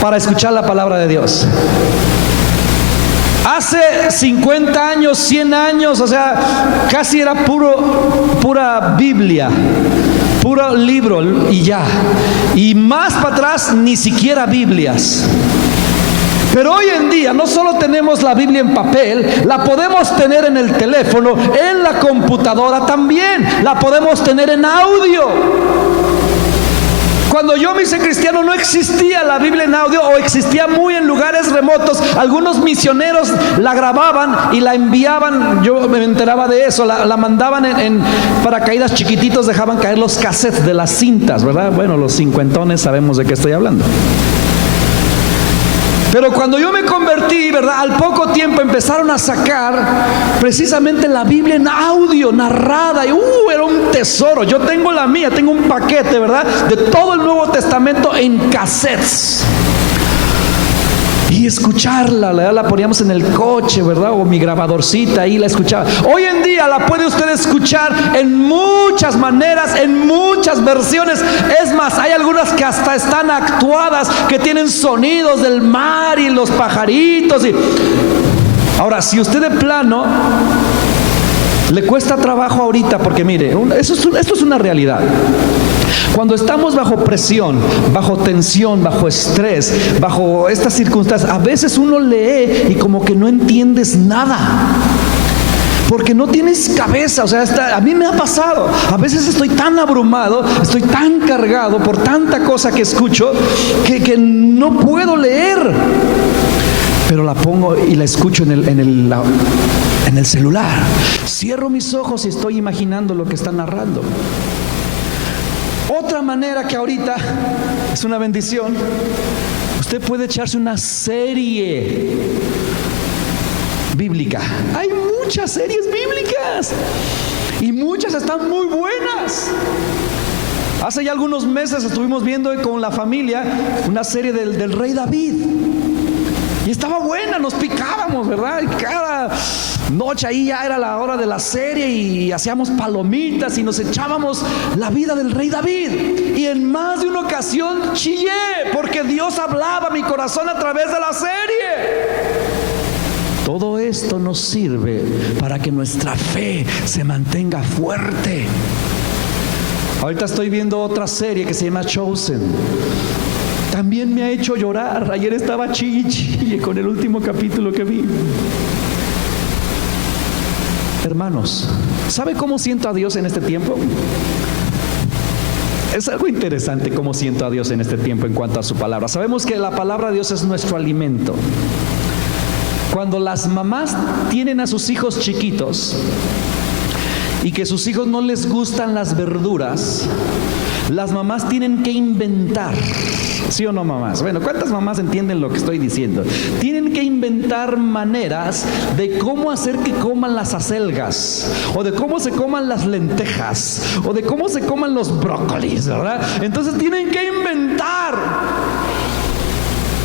para escuchar la palabra de Dios. Hace 50 años, 100 años, o sea, casi era pura Biblia, puro libro y ya. Y más para atrás, ni siquiera Biblias. Pero hoy en día no solo tenemos la Biblia en papel, la podemos tener en el teléfono, en la computadora también, la podemos tener en audio. Cuando yo me hice cristiano no existía la Biblia en audio, o existía muy en lugares remotos. Algunos misioneros la grababan y la enviaban. Yo me enteraba de eso, la mandaban en paracaídas chiquititos, dejaban caer los cassettes de las cintas, ¿verdad? Bueno, los cincuentones sabemos de qué estoy hablando. Pero cuando yo me convertí, ¿verdad?, al poco tiempo empezaron a sacar precisamente la Biblia en audio, narrada, y era un tesoro. Yo tengo la mía, tengo un paquete, ¿verdad?, de todo el Nuevo Testamento en cassettes. Y escucharla, la poníamos en el coche, ¿verdad?, o mi grabadorcita, ahí la escuchaba. Hoy en día la puede usted escuchar en muchas maneras, en muchas versiones. Es más, hay algunas que hasta están actuadas, que tienen sonidos del mar y los pajaritos. Ahora, si usted de plano le cuesta trabajo ahorita, porque mire, esto es una realidad. Cuando estamos bajo presión, bajo tensión, bajo estrés, bajo estas circunstancias, a veces uno lee y como que no entiendes nada, porque no tienes cabeza. O sea, a mí me ha pasado. A veces estoy tan abrumado, estoy tan cargado por tanta cosa que escucho, que no puedo leer. Pero la pongo y la escucho en el celular. Cierro mis ojos y estoy imaginando lo que está narrando. Otra manera que ahorita es una bendición, usted puede echarse una serie bíblica. Hay muchas series bíblicas y muchas están muy buenas. Hace ya algunos meses estuvimos viendo con la familia una serie del rey David. Y estaba buena, nos picábamos, ¿verdad? Y cada noche ahí ya era la hora de la serie y hacíamos palomitas y nos echábamos la vida del rey David. Y en más de una ocasión chillé porque Dios hablaba a mi corazón a través de la serie. Todo esto nos sirve para que nuestra fe se mantenga fuerte. Ahorita estoy viendo otra serie que se llama Chosen. También me ha hecho llorar. Ayer estaba chille con el último capítulo que vi. Hermanos, ¿sabe cómo siento a Dios en este tiempo? Es algo interesante cómo siento a Dios en este tiempo en cuanto a su palabra. Sabemos que la palabra de Dios es nuestro alimento. Cuando las mamás tienen a sus hijos chiquitos y que sus hijos no les gustan las verduras, las mamás tienen que inventar. ¿Sí o no, mamás? Bueno, ¿cuántas mamás entienden lo que estoy diciendo? Tienen que inventar maneras de cómo hacer que coman las acelgas, o de cómo se coman las lentejas, o de cómo se coman los brócolis, ¿verdad? Entonces tienen que inventar.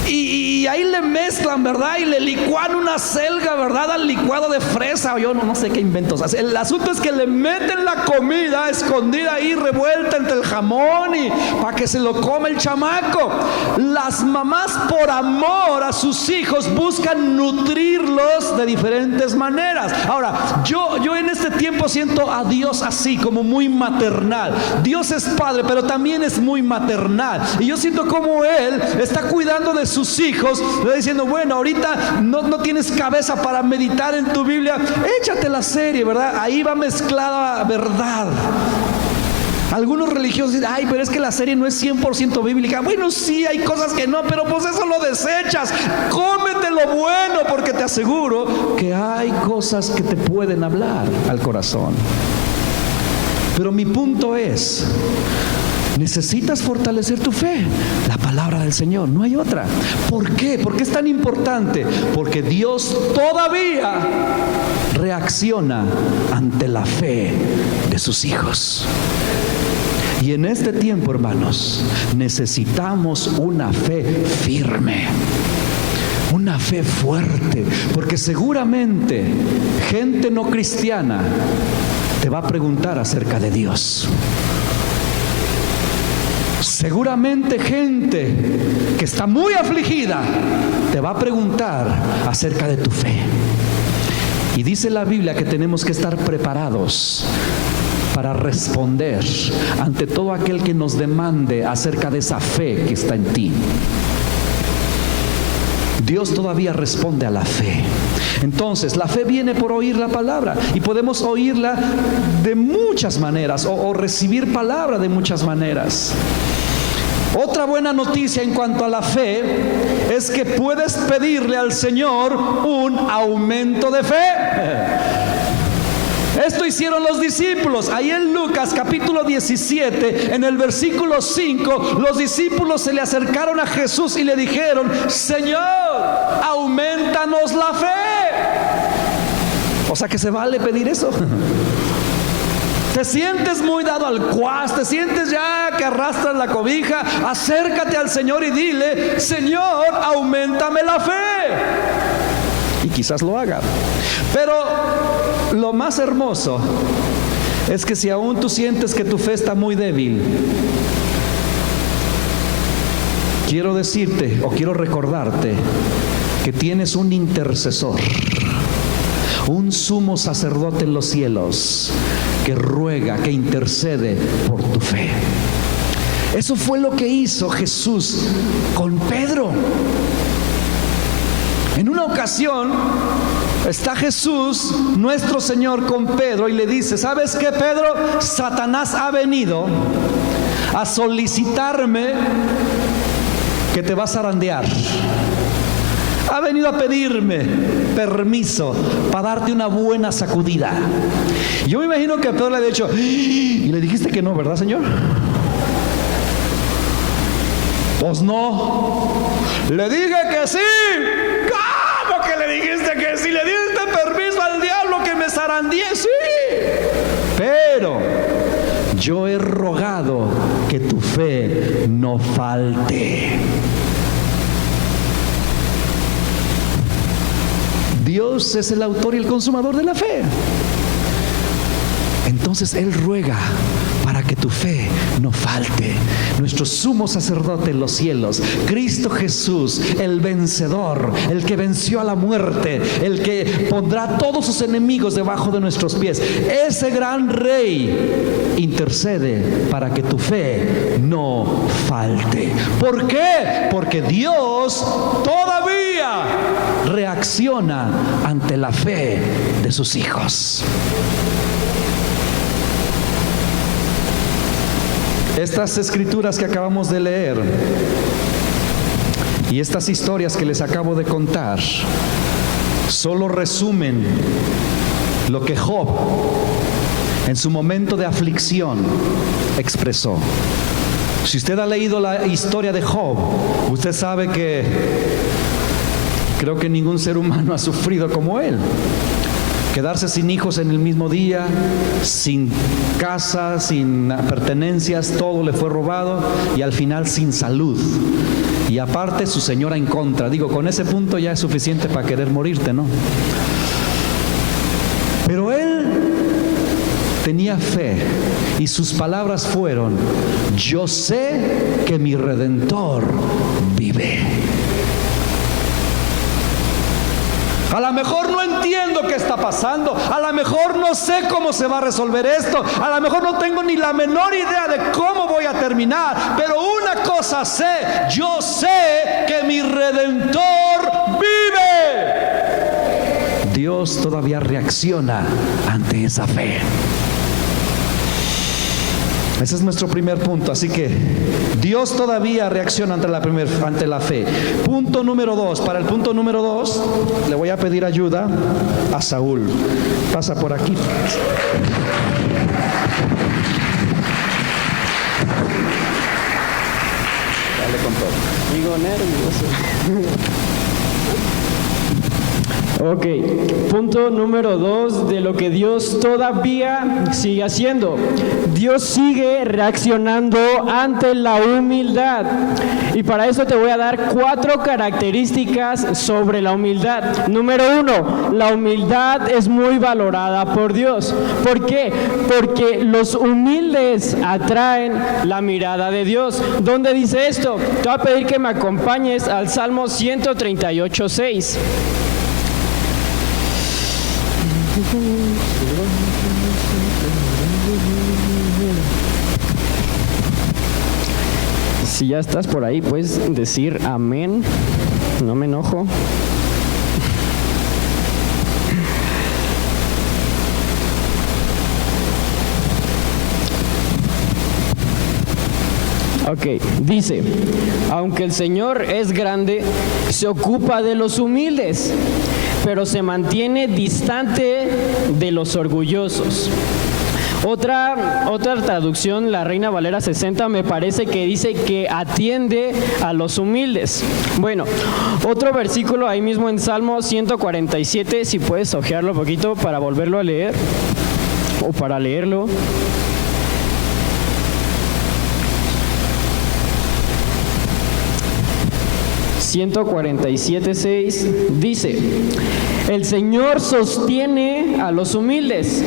Y ahí le mezclan, ¿verdad? Y le licuan una selga, ¿verdad? Al licuado de fresa, o yo no sé qué inventos hacen. El asunto es que le meten la comida escondida ahí, revuelta entre el jamón, y para que se lo coma el chamaco. Las mamás, por amor a sus hijos, buscan nutrirlos de diferentes maneras. Ahora, yo en este tiempo siento a Dios así, como muy maternal. Dios es padre, pero también es muy maternal. Y yo siento como Él está cuidando de sus hijos, le diciendo, bueno, ahorita no tienes cabeza para meditar en tu Biblia, échate la serie, ¿verdad? Ahí va mezclada verdad. Algunos religiosos dicen, ay, pero es que la serie no es 100% bíblica. Bueno, sí, hay cosas que no, pero pues eso lo desechas. Cómete lo bueno, porque te aseguro que hay cosas que te pueden hablar al corazón. Pero mi punto es, necesitas fortalecer tu fe. La palabra del Señor, no hay otra. ¿Por qué? ¿Por qué es tan importante? Porque Dios todavía reacciona ante la fe de sus hijos. Y en este tiempo, hermanos, necesitamos una fe firme, una fe fuerte, porque seguramente gente no cristiana te va a preguntar acerca de Dios. Seguramente gente que está muy afligida te va a preguntar acerca de tu fe. Y dice la Biblia que tenemos que estar preparados para responder ante todo aquel que nos demande acerca de esa fe que está en ti. Dios todavía responde a la fe. Entonces, la fe viene por oír la palabra, y podemos oírla de muchas maneras, o recibir palabra de muchas maneras. Otra buena noticia en cuanto a la fe es que puedes pedirle al Señor un aumento de fe. Esto hicieron los discípulos. Ahí en Lucas capítulo 17, en el versículo 5, los discípulos se le acercaron a Jesús y le dijeron, Señor, aumentanos la fe. O sea que se vale pedir eso. Te sientes muy dado al cuas, te sientes ya que arrastras la cobija, acércate al Señor y dile, Señor, auméntame la fe. Y quizás lo haga. Pero lo más hermoso es que si aún tú sientes que tu fe está muy débil, quiero decirte o quiero recordarte que tienes un intercesor, un sumo sacerdote en los cielos que ruega, que intercede por tu fe. Eso fue lo que hizo Jesús con Pedro. En una ocasión está Jesús, nuestro Señor, con Pedro y le dice, ¿sabes qué, Pedro? Satanás ha venido a solicitarme que te va a zarandear. Ha venido a pedirme permiso para darte una buena sacudida. Yo me imagino que a Pedro le ha dicho, y le dijiste que no, ¿verdad, Señor? Pues no. Le dije que sí. ¿Cómo que le dijiste que sí? Le diste permiso al diablo que me zarandee. Sí. Pero yo he rogado que tu fe no falte. Dios es el autor y el consumador de la fe. Entonces Él ruega para que tu fe no falte. Nuestro sumo sacerdote en los cielos, Cristo Jesús, el vencedor, el que venció a la muerte, el que pondrá a todos sus enemigos debajo de nuestros pies. Ese gran Rey intercede para que tu fe no falte. ¿Por qué? Porque Dios todavía reacciona ante la fe de sus hijos. Estas escrituras que acabamos de leer y estas historias que les acabo de contar solo resumen lo que Job en su momento de aflicción expresó. Si usted ha leído la historia de Job, usted sabe que creo que ningún ser humano ha sufrido como él. Quedarse sin hijos en el mismo día, sin casa, sin pertenencias, todo le fue robado, y al final sin salud. y aparte su señora en contra. Digo, con ese punto ya es suficiente para querer morirte, ¿no? Pero él tenía fe y sus palabras fueron: yo sé que mi Redentor vive. A lo mejor no entiendo qué está pasando, a lo mejor no sé cómo se va a resolver esto, a lo mejor no tengo ni la menor idea de cómo voy a terminar, pero una cosa sé: yo sé que mi Redentor vive. Dios todavía reacciona ante esa fe. Ese es nuestro primer punto. Así que Dios todavía reacciona ante la fe. Punto número 2. Para el punto número 2 le voy a pedir ayuda a Saúl. Pasa por aquí. Dale con todo. Digo nervioso. Ok, punto número 2 de lo que Dios todavía sigue haciendo. Dios sigue reaccionando ante la humildad. Y para eso te voy a dar 4 características sobre la humildad. Número 1, la humildad es muy valorada por Dios. ¿Por qué? Porque los humildes atraen la mirada de Dios. ¿Dónde dice esto? Te voy a pedir que me acompañes al Salmo 138:6. Si ya estás por ahí, puedes decir amén. No me enojo. Ok, dice: aunque el Señor es grande, se ocupa de los humildes, pero se mantiene distante de los orgullosos. Otra traducción, la Reina Valera 60, me parece que dice que atiende a los humildes. Bueno, otro versículo ahí mismo en Salmo 147, si puedes ojearlo un poquito para volverlo a leer o para leerlo. (147:6) dice: el Señor sostiene a los humildes,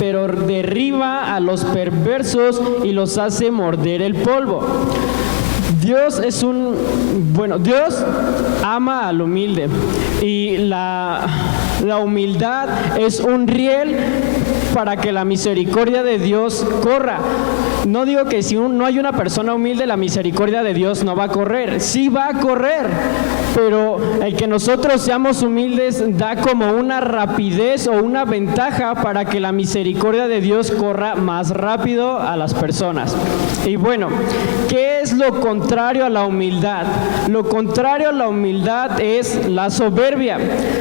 pero derriba a los perversos y los hace morder el polvo. Dios ama al humilde, y la humildad es un riel para que la misericordia de Dios corra. No digo que si no hay una persona humilde, la misericordia de Dios no va a correr. Sí va a correr, pero el que nosotros seamos humildes da como una rapidez o una ventaja para que la misericordia de Dios corra más rápido a las personas. Y bueno, ¿qué es lo contrario a la humildad? Lo contrario a la humildad es la soberbia.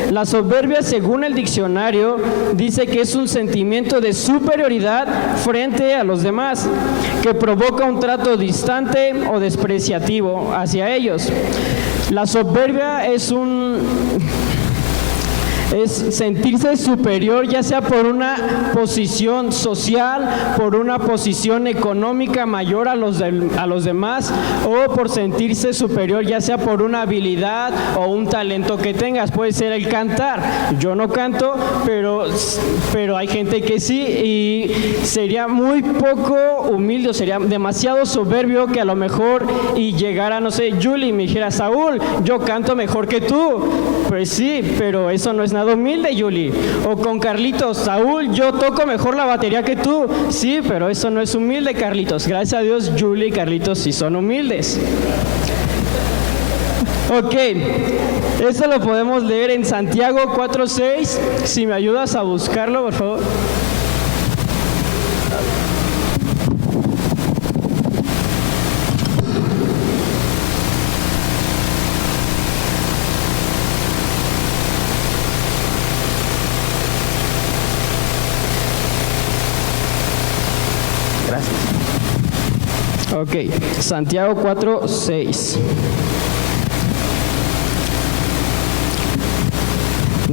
La soberbia, según el diccionario, dice que es un sentimiento de superioridad frente a los demás, que provoca un trato distante o despreciativo hacia ellos. La soberbia es sentirse superior, ya sea por una posición social, por una posición económica mayor a los demás, o por sentirse superior, ya sea por una habilidad o un talento que tengas. Puede ser el cantar. Yo no canto, pero hay gente que sí, y sería muy poco humilde, sería demasiado soberbio que a lo mejor y llegara, no sé, Julie y me dijera: Saúl, yo canto mejor que tú. Pues sí, pero eso no es nada humilde, Julie. O con Carlitos: Saúl, yo toco mejor la batería que tú. Sí, pero eso no es humilde, Carlitos. Gracias a Dios, Julie y Carlitos sí son humildes. Ok, esto lo podemos leer en Santiago 4:6. Si me ayudas a buscarlo, por favor. Ok, Santiago 4:6.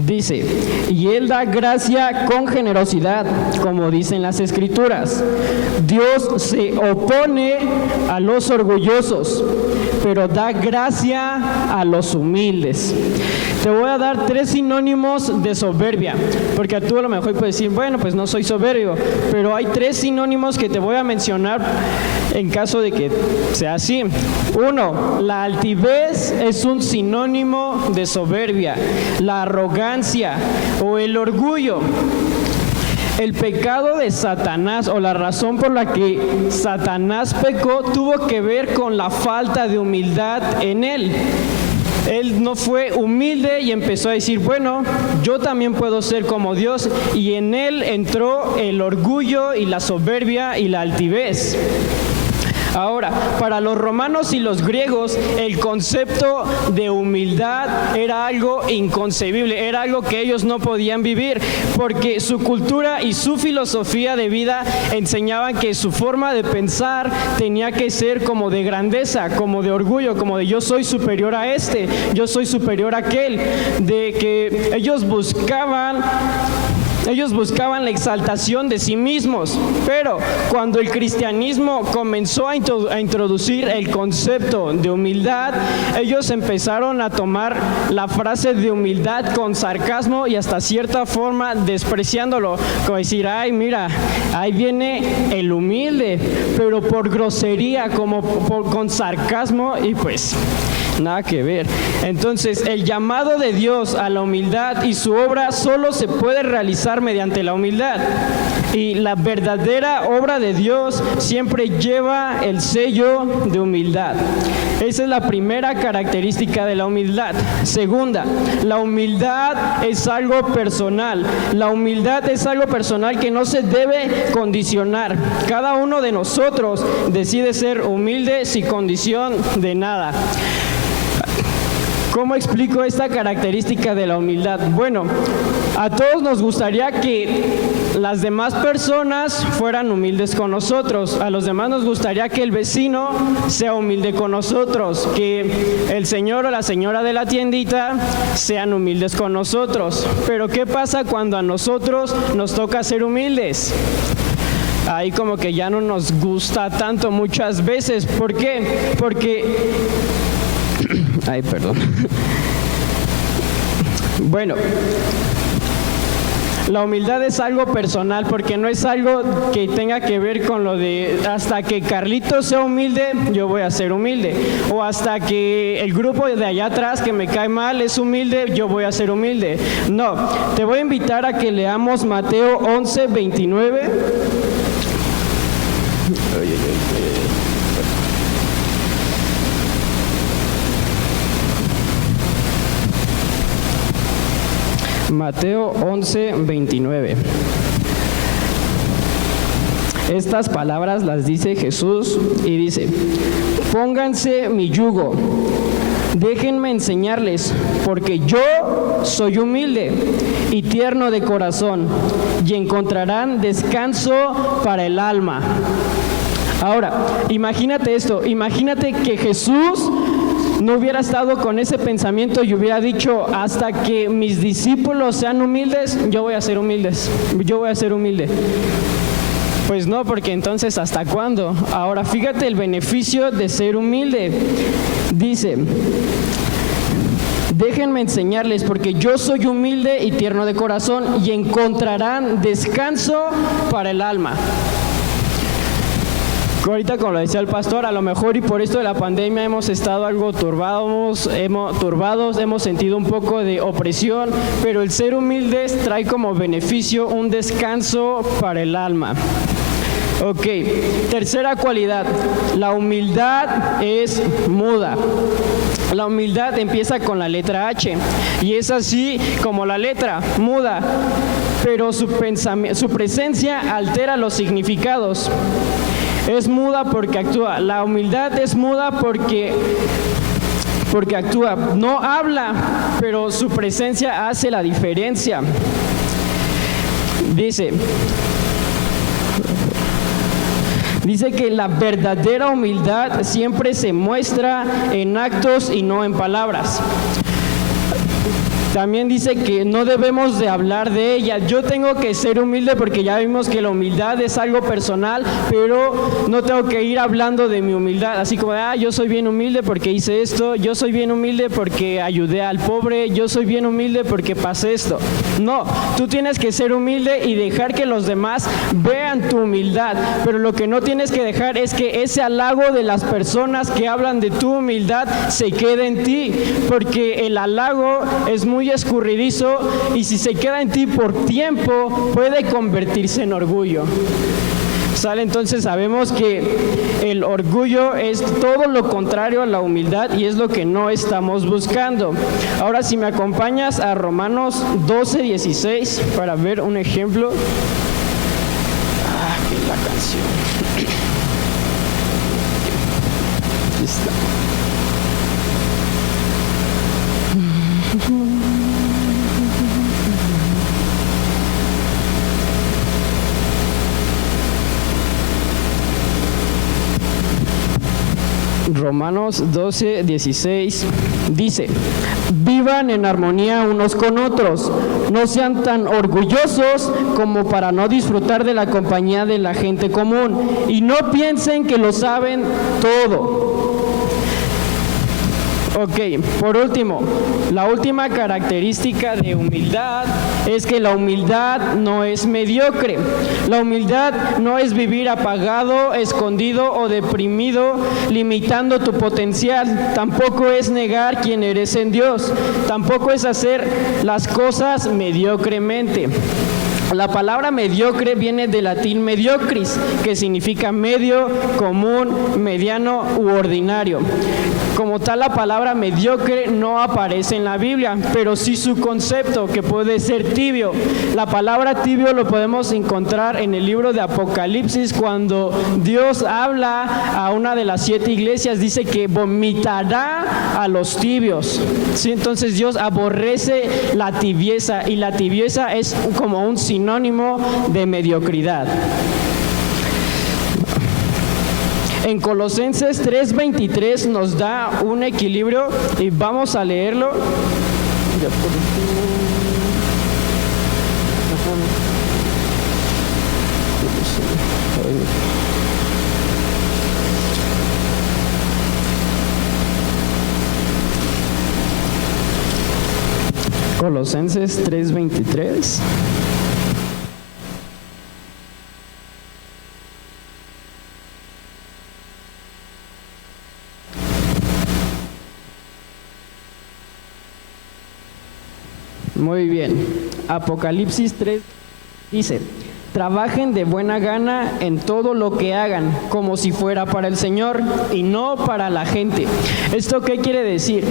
Dice: y Él da gracia con generosidad, como dicen las Escrituras. Dios se opone a los orgullosos, pero da gracia a los humildes. Te voy a dar 3 sinónimos de soberbia, porque tú a lo mejor puedes decir, bueno, pues no soy soberbio, pero hay 3 sinónimos que te voy a mencionar en caso de que sea así. 1, la altivez es un sinónimo de soberbia, la arrogancia o el orgullo. El pecado de Satanás, o la razón por la que Satanás pecó, tuvo que ver con la falta de humildad en él. Él no fue humilde y empezó a decir, bueno, yo también puedo ser como Dios, y en él entró el orgullo y la soberbia y la altivez. Ahora, para los romanos y los griegos, el concepto de humildad era algo inconcebible, era algo que ellos no podían vivir, porque su cultura y su filosofía de vida enseñaban que su forma de pensar tenía que ser como de grandeza, como de orgullo, como de yo soy superior a este, yo soy superior a aquel, de que ellos buscaban la exaltación de sí mismos, pero cuando el cristianismo comenzó a introducir el concepto de humildad, ellos empezaron a tomar la frase de humildad con sarcasmo y hasta cierta forma despreciándolo, como decir, ay, mira, ahí viene el humilde, pero por grosería, con sarcasmo, y pues nada que ver. Entonces, el llamado de Dios a la humildad y su obra solo se puede realizar mediante la humildad. Y la verdadera obra de Dios siempre lleva el sello de humildad. Esa es la primera característica de la humildad. Segunda, la humildad es algo personal. La humildad es algo personal que no se debe condicionar. Cada uno de nosotros decide ser humilde sin condición de nada. ¿Cómo explico esta característica de la humildad? Bueno, a todos nos gustaría que las demás personas fueran humildes con nosotros. A los demás nos gustaría que el vecino sea humilde con nosotros, que el señor o la señora de la tiendita sean humildes con nosotros. Pero ¿qué pasa cuando a nosotros nos toca ser humildes? Ahí como que ya no nos gusta tanto muchas veces. ¿Por qué? Porque... Ay, perdón. Bueno, la humildad es algo personal, porque no es algo que tenga que ver con lo de hasta que Carlitos sea humilde, yo voy a ser humilde, o hasta que el grupo de allá atrás que me cae mal es humilde, yo voy a ser humilde. No, te voy a invitar a que leamos Mateo 11:29. Mateo 11:29. Estas palabras las dice Jesús y dice, pónganse mi yugo, déjenme enseñarles, porque yo soy humilde y tierno de corazón, y encontrarán descanso para el alma. Ahora, imagínate esto, imagínate que Jesús no hubiera estado con ese pensamiento y hubiera dicho, hasta que mis discípulos sean humildes, yo voy a ser humildes, yo voy a ser humilde. Pues no, porque entonces ¿hasta cuándo? Ahora fíjate el beneficio de ser humilde. Dice, déjenme enseñarles, porque yo soy humilde y tierno de corazón, y encontrarán descanso para el alma. Ahorita, como lo decía el pastor, a lo mejor y por esto de la pandemia hemos estado algo turbados, hemos sentido un poco de opresión, pero el ser humildes trae como beneficio un descanso para el alma. Ok, tercera cualidad, la humildad es muda. La humildad empieza con la letra H y es así como la letra, muda, pero su presencia altera los significados. Es muda porque actúa. La humildad es muda porque actúa. No habla, pero su presencia hace la diferencia. Dice que la verdadera humildad siempre se muestra en actos y no en palabras. También dice que no debemos de hablar de ella. Yo tengo que ser humilde porque ya vimos que la humildad es algo personal, pero no tengo que ir hablando de mi humildad, así como, yo soy bien humilde porque hice esto, yo soy bien humilde porque ayudé al pobre, yo soy bien humilde porque pasé esto. No, tú tienes que ser humilde y dejar que los demás vean tu humildad, pero lo que no tienes que dejar es que ese halago de las personas que hablan de tu humildad se quede en ti, porque el halago es muy escurridizo y si se queda en ti por tiempo puede convertirse en orgullo. ¿Sale? Entonces sabemos que el orgullo es todo lo contrario a la humildad y es lo que no estamos buscando. Ahora, si me acompañas a Romanos 12:16 para ver un ejemplo. Aquí es la canción. Aquí está. Romanos 12:16 dice: vivan en armonía unos con otros, no sean tan orgullosos como para no disfrutar de la compañía de la gente común y no piensen que lo saben todo. Ok, por último, la última característica de humildad es que la humildad no es mediocre. La humildad no es vivir apagado, escondido o deprimido, limitando tu potencial. Tampoco es negar quién eres en Dios. Tampoco es hacer las cosas mediocremente. La palabra mediocre viene del latín mediocris, que significa medio, común, mediano u ordinario. Como tal, la palabra mediocre no aparece en la Biblia, pero sí su concepto, que puede ser tibio. La palabra tibio lo podemos encontrar en el libro de Apocalipsis, cuando Dios habla a una de las 7 iglesias, dice que vomitará a los tibios. ¿Sí? Entonces Dios aborrece la tibieza, y la tibieza es como un sinónimo de mediocridad. En Colosenses 3:23 nos da un equilibrio y vamos a leerlo. Colosenses 3:23. Muy bien. Apocalipsis 3 dice: trabajen de buena gana en todo lo que hagan, como si fuera para el Señor y no para la gente. ¿Esto qué quiere decir?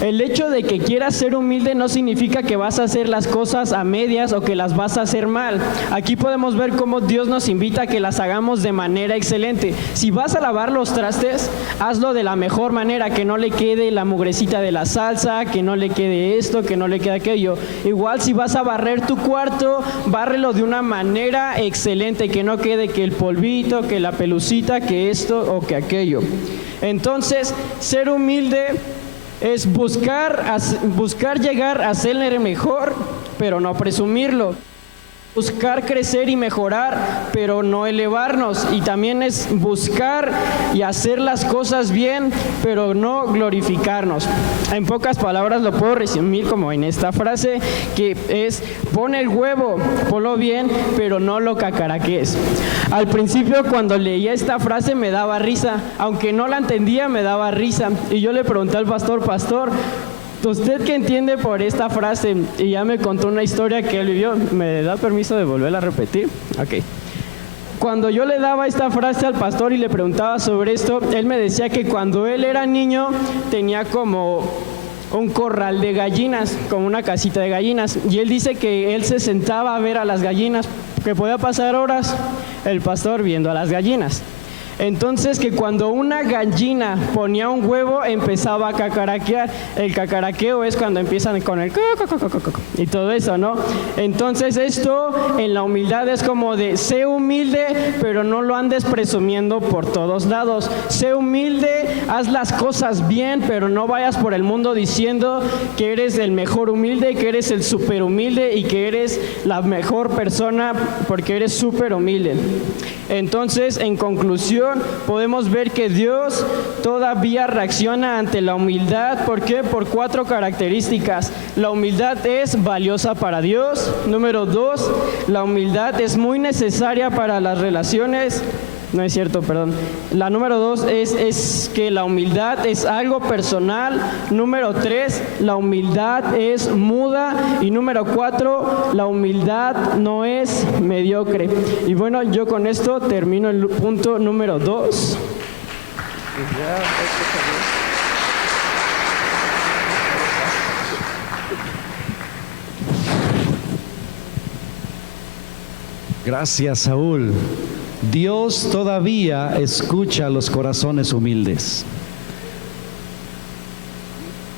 El hecho de que quieras ser humilde no significa que vas a hacer las cosas a medias o que las vas a hacer mal. Aquí podemos ver cómo Dios nos invita a que las hagamos de manera excelente. Si vas a lavar los trastes, hazlo de la mejor manera, que no le quede la mugrecita de la salsa, que no le quede esto, que no le quede aquello. Igual si vas a barrer tu cuarto, bárrelo de una manera excelente, que no quede que el polvito, que la pelucita, que esto o que aquello. Entonces, ser humilde es buscar llegar a ser el mejor, pero no presumirlo. Buscar crecer y mejorar, pero no elevarnos. Y también es buscar y hacer las cosas bien, pero no glorificarnos. En pocas palabras lo puedo resumir como en esta frase, que es: pon el huevo, ponlo bien, pero no lo cacaraques. Al principio, cuando leía esta frase me daba risa, aunque no la entendía me daba risa. Y yo le pregunté al pastor: ¿usted qué entiende por esta frase? Y ya me contó una historia que él vivió. ¿Me da permiso de volverla a repetir? Ok. Cuando yo le daba esta frase al pastor y le preguntaba sobre esto, él me decía que cuando él era niño tenía como un corral de gallinas, como una casita de gallinas. Y él dice que él se sentaba a ver a las gallinas, que podía pasar horas el pastor viendo a las gallinas. Entonces que cuando una gallina ponía un huevo empezaba a cacaraquear. El cacaraqueo es cuando empiezan con el y todo eso, ¿no? Entonces esto en la humildad es como de sé humilde, pero no lo andes presumiendo por todos lados. Sé humilde, haz las cosas bien, pero no vayas por el mundo diciendo que eres el mejor humilde, que eres el súper humilde y que eres la mejor persona porque eres súper humilde. Entonces, en conclusión, podemos ver que Dios todavía reacciona ante la humildad. ¿Por qué? Por 4 características. La humildad es valiosa para Dios. Número 2, la humildad es muy necesaria para las relaciones. No es cierto, perdón. La número 2 es que la humildad es algo personal. Número 3, la humildad es muda. Y número 4, la humildad no es mediocre. Y bueno, yo con esto termino el punto número 2. Gracias, Saúl. Dios todavía escucha los corazones humildes.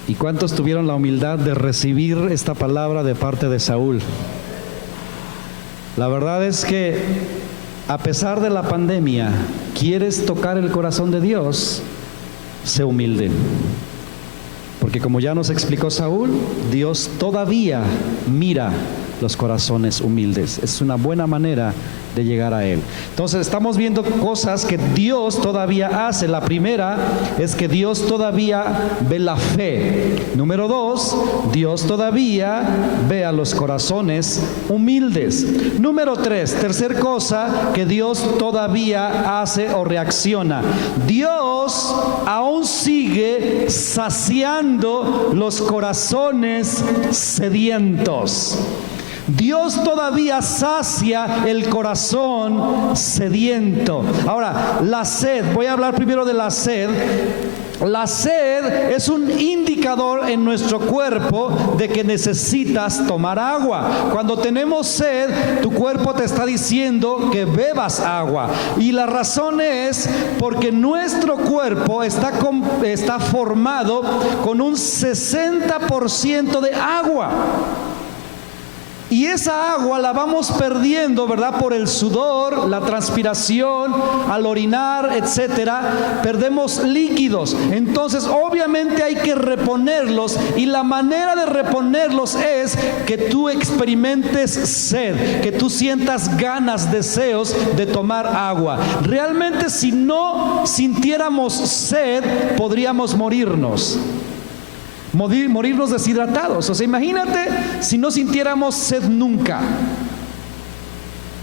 ¿Y cuántos tuvieron la humildad de recibir esta palabra de parte de Saúl? La verdad es que a pesar de la pandemia, ¿quieres tocar el corazón de Dios? Sé humilde. Porque como ya nos explicó Saúl, Dios todavía mira los corazones humildes. Es una buena manera de llegar a Él. Entonces estamos viendo cosas que Dios todavía hace. La primera es que Dios todavía ve la fe. Número 2, Dios todavía ve a los corazones humildes. Número 3, tercer cosa que Dios todavía hace o reacciona. Dios aún sigue saciando los corazones sedientos. Dios todavía sacia el corazón sediento. Ahora, la sed, voy a hablar primero de la sed. La sed es un indicador en nuestro cuerpo de que necesitas tomar agua. Cuando tenemos sed, tu cuerpo te está diciendo que bebas agua. Y la razón es porque nuestro cuerpo está formado con un 60% de agua. Y esa agua la vamos perdiendo, ¿verdad? Por el sudor, la transpiración, al orinar, etcétera. Perdemos líquidos. Entonces, obviamente hay que reponerlos. Y la manera de reponerlos es que tú experimentes sed, que tú sientas ganas, deseos de tomar agua. Realmente, si no sintiéramos sed, podríamos morirnos deshidratados. O sea, imagínate si no sintiéramos sed nunca.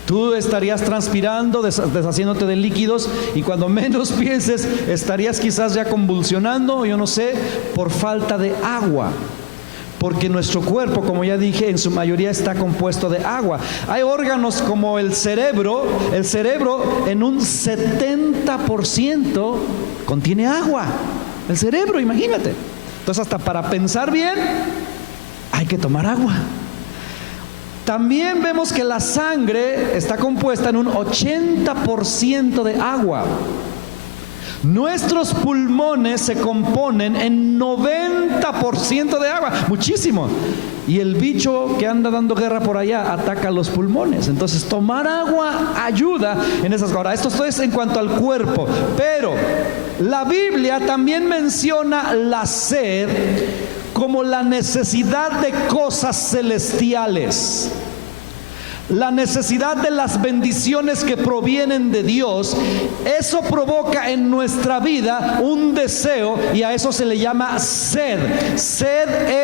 Tú estarías transpirando, deshaciéndote de líquidos, y cuando menos pienses estarías quizás ya convulsionando, yo no sé, por falta de agua. Porque nuestro cuerpo, como ya dije, en su mayoría está compuesto de agua. Hay órganos como el cerebro en un 70% contiene agua. El cerebro, imagínate. Entonces, hasta para pensar bien, hay que tomar agua. También vemos que la sangre está compuesta en un 80% de agua. Nuestros pulmones se componen en 90% de agua, muchísimo. Y el bicho que anda dando guerra por allá ataca los pulmones. Entonces, tomar agua ayuda en esas cosas. Ahora, esto es en cuanto al cuerpo, pero la Biblia también menciona la sed como la necesidad de cosas celestiales. La necesidad de las bendiciones que provienen de Dios. Eso provoca en nuestra vida un deseo, y a eso se le llama sed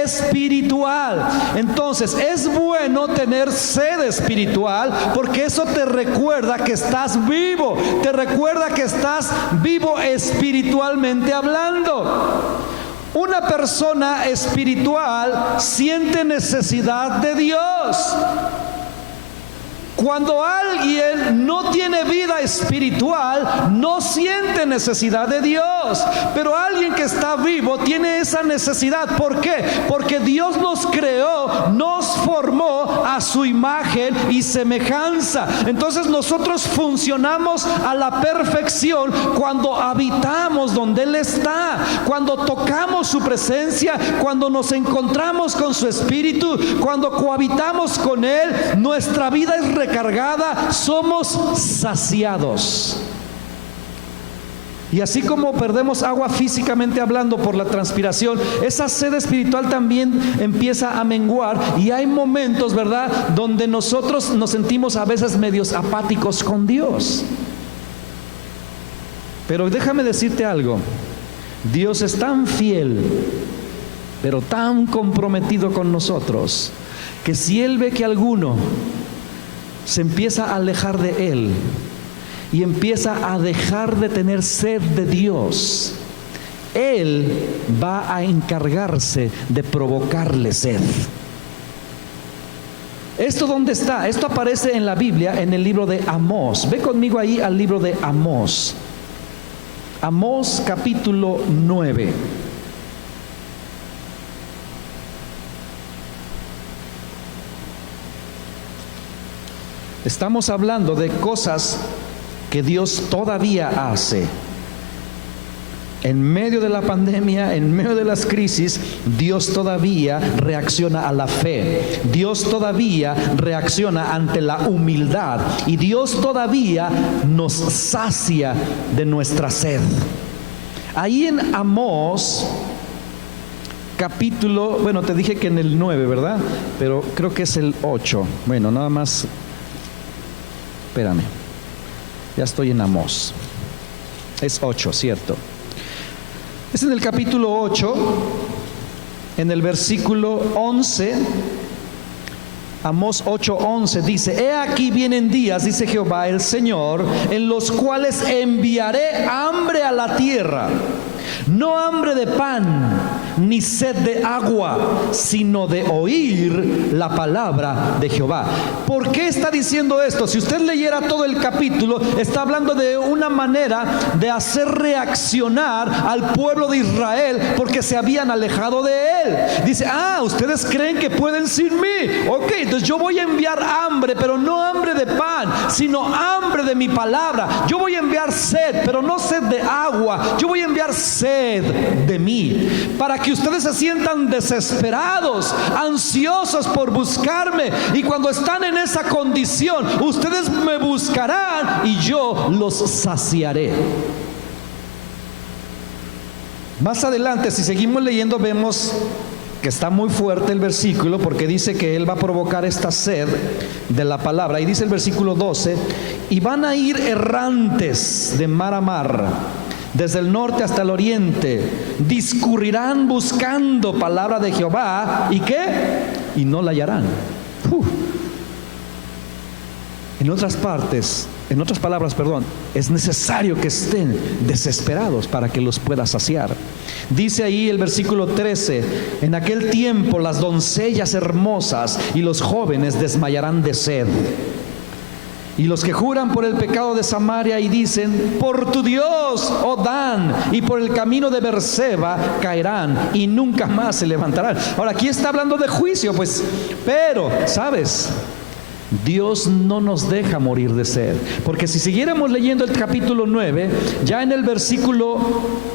espiritual. Entonces es bueno tener sed espiritual, porque eso te recuerda que estás vivo, te recuerda que estás vivo espiritualmente hablando. Una persona espiritual siente necesidad de Dios. Cuando alguien no tiene vida espiritual, no siente necesidad de Dios. Pero alguien que está vivo tiene esa necesidad. ¿Por qué? Porque Dios nos creó, nos formó a su imagen y semejanza. Entonces nosotros funcionamos a la perfección cuando habitamos donde Él está, cuando tocamos su presencia, cuando nos encontramos con su Espíritu, cuando cohabitamos con Él. Nuestra vida es recargada, somos saciados. Y así como perdemos agua físicamente hablando por la transpiración, esa sed espiritual también empieza a menguar. Y hay momentos, ¿verdad?, donde nosotros nos sentimos a veces medios apáticos con Dios. Pero déjame decirte algo: Dios es tan fiel, pero tan comprometido con nosotros, que si Él ve que alguno se empieza a alejar de Él y empieza a dejar de tener sed de Dios, Él va a encargarse de provocarle sed. ¿Esto dónde está? Esto aparece en la Biblia, en el libro de Amós. Ve conmigo ahí al libro de Amós. Amós capítulo 9. Estamos hablando de cosas que Dios todavía hace. En medio de la pandemia, en medio de las crisis, Dios todavía reacciona a la fe. Dios todavía reacciona ante la humildad. Y Dios todavía nos sacia de nuestra sed. Ahí en Amós capítulo, bueno, te dije que en el 9, ¿verdad? Pero creo que es el 8. Bueno, nada más. Espérame, ya estoy en Amós. Es 8, ¿cierto? Es en el capítulo 8, en el versículo 11. Amós 8:11 dice: He aquí vienen días, dice Jehová el Señor, en los cuales enviaré hambre a la tierra, no hambre de pan, ni sed de agua, sino de oír la palabra de Jehová. ¿Por qué está diciendo esto? Si usted leyera todo el capítulo, está hablando de una manera de hacer reaccionar al pueblo de Israel, porque se habían alejado de Él. Dice: ustedes creen que pueden sin mí. Ok, entonces yo voy a enviar hambre, pero no hambre de pan, sino hambre de mi palabra. Yo voy a enviar sed, pero no sed de agua. Yo voy a enviar sed de mí, para que ustedes se sientan desesperados, ansiosos por buscarme. Y cuando están en esa condición, ustedes me buscarán y yo los saciaré. Más adelante, si seguimos leyendo, vemos que está muy fuerte el versículo, porque dice que Él va a provocar esta sed de la palabra. Y dice el versículo 12: y van a ir errantes de mar a mar, desde el norte hasta el oriente, discurrirán buscando palabra de Jehová. ¿Y qué? Y no la hallarán. En otras palabras, es necesario que estén desesperados para que los pueda saciar. Dice ahí el versículo 13: en aquel tiempo las doncellas hermosas y los jóvenes desmayarán de sed. Y los que juran por el pecado de Samaria y dicen: por tu Dios, oh Dan, y por el camino de Berseba caerán y nunca más se levantarán. Ahora aquí está hablando de juicio, pues, pero, ¿sabes? Dios no nos deja morir de sed, porque si siguiéramos leyendo el capítulo 9, ya en el versículo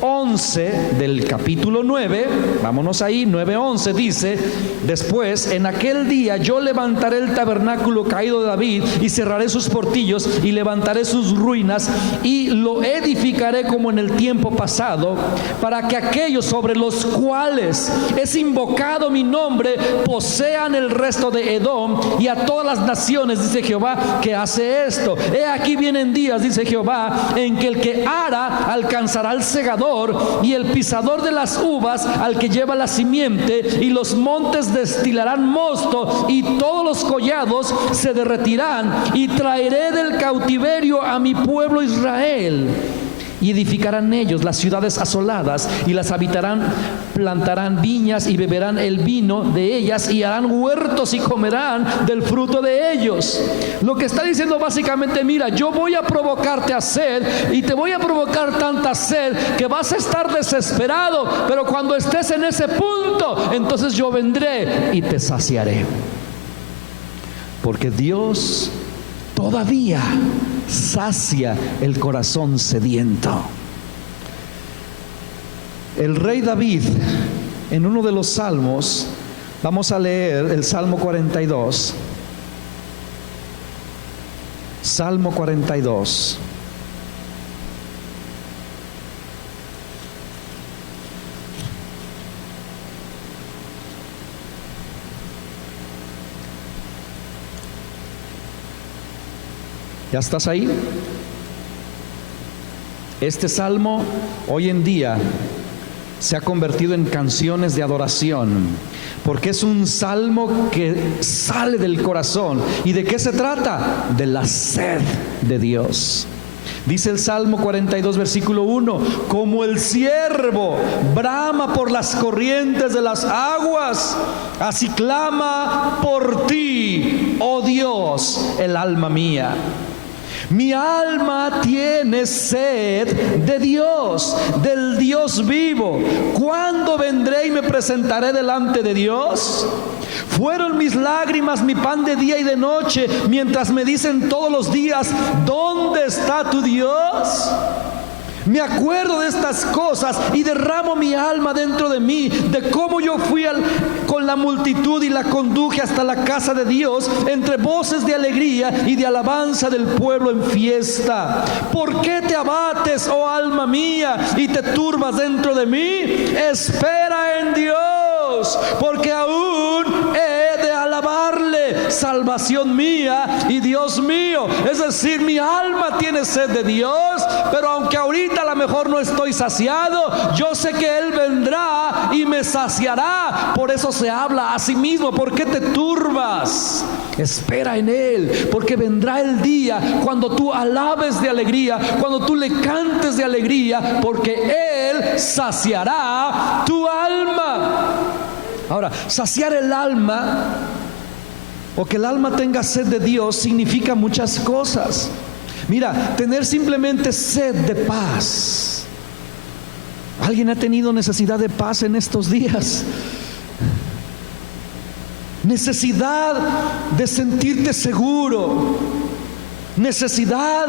11 del capítulo 9, vámonos ahí, 9:11, dice: después, en aquel día yo levantaré el tabernáculo caído de David y cerraré sus portillos y levantaré sus ruinas y lo edificaré como en el tiempo pasado, para que aquellos sobre los cuales es invocado mi nombre posean el resto de Edom y a todas las naciones, dice Jehová, que hace esto. He aquí vienen días, dice Jehová, en que el que ara alcanzará al segador, y el pisador de las uvas al que lleva la simiente, y los montes destilarán mosto, y todos los collados se derretirán, y traeré del cautiverio a mi pueblo Israel, y edificarán ellos las ciudades asoladas y las habitarán, plantarán viñas y beberán el vino de ellas y harán huertos y comerán del fruto de ellos. Lo que está diciendo básicamente, mira, yo voy a provocarte a sed y te voy a provocar tanta sed que vas a estar desesperado, pero cuando estés en ese punto, entonces yo vendré y te saciaré. Porque Dios todavía sacia el corazón sediento. El rey David, en uno de los salmos, vamos a leer el Salmo 42. Salmo 42. ¿Ya estás ahí? Este salmo hoy en día se ha convertido en canciones de adoración, porque es un salmo que sale del corazón. ¿Y de qué se trata? De la sed de Dios. Dice el Salmo 42, versículo 1: como el ciervo brama por las corrientes de las aguas, así clama por ti, oh Dios, el alma mía. Mi alma tiene sed de Dios, del Dios vivo. ¿Cuándo vendré y me presentaré delante de Dios? Fueron mis lágrimas mi pan de día y de noche, mientras me dicen todos los días: ¿dónde está tu Dios? Me acuerdo de estas cosas y derramo mi alma dentro de mí, de cómo yo fui con la multitud y la conduje hasta la casa de Dios, entre voces de alegría y de alabanza del pueblo en fiesta. ¿Por qué te abates, oh alma mía, y te turbas dentro de mí? Espera en Dios, porque aún he de alabarle, salvación mía y Dios mío. Es decir, mi alma tiene sed de Dios, pero aunque ahorita a lo mejor no estoy saciado, yo sé que Él vendrá y me saciará. Por eso se habla a sí mismo: ¿por qué te turbas? Espera en Él, porque vendrá el día cuando tú alabes de alegría, cuando tú le cantes de alegría, porque Él saciará tu alma. Ahora, saciar el alma, o que el alma tenga sed de Dios, significa muchas cosas. Mira, tener simplemente sed de paz. ¿Alguien ha tenido necesidad de paz en estos días? Necesidad de sentirte seguro. Necesidad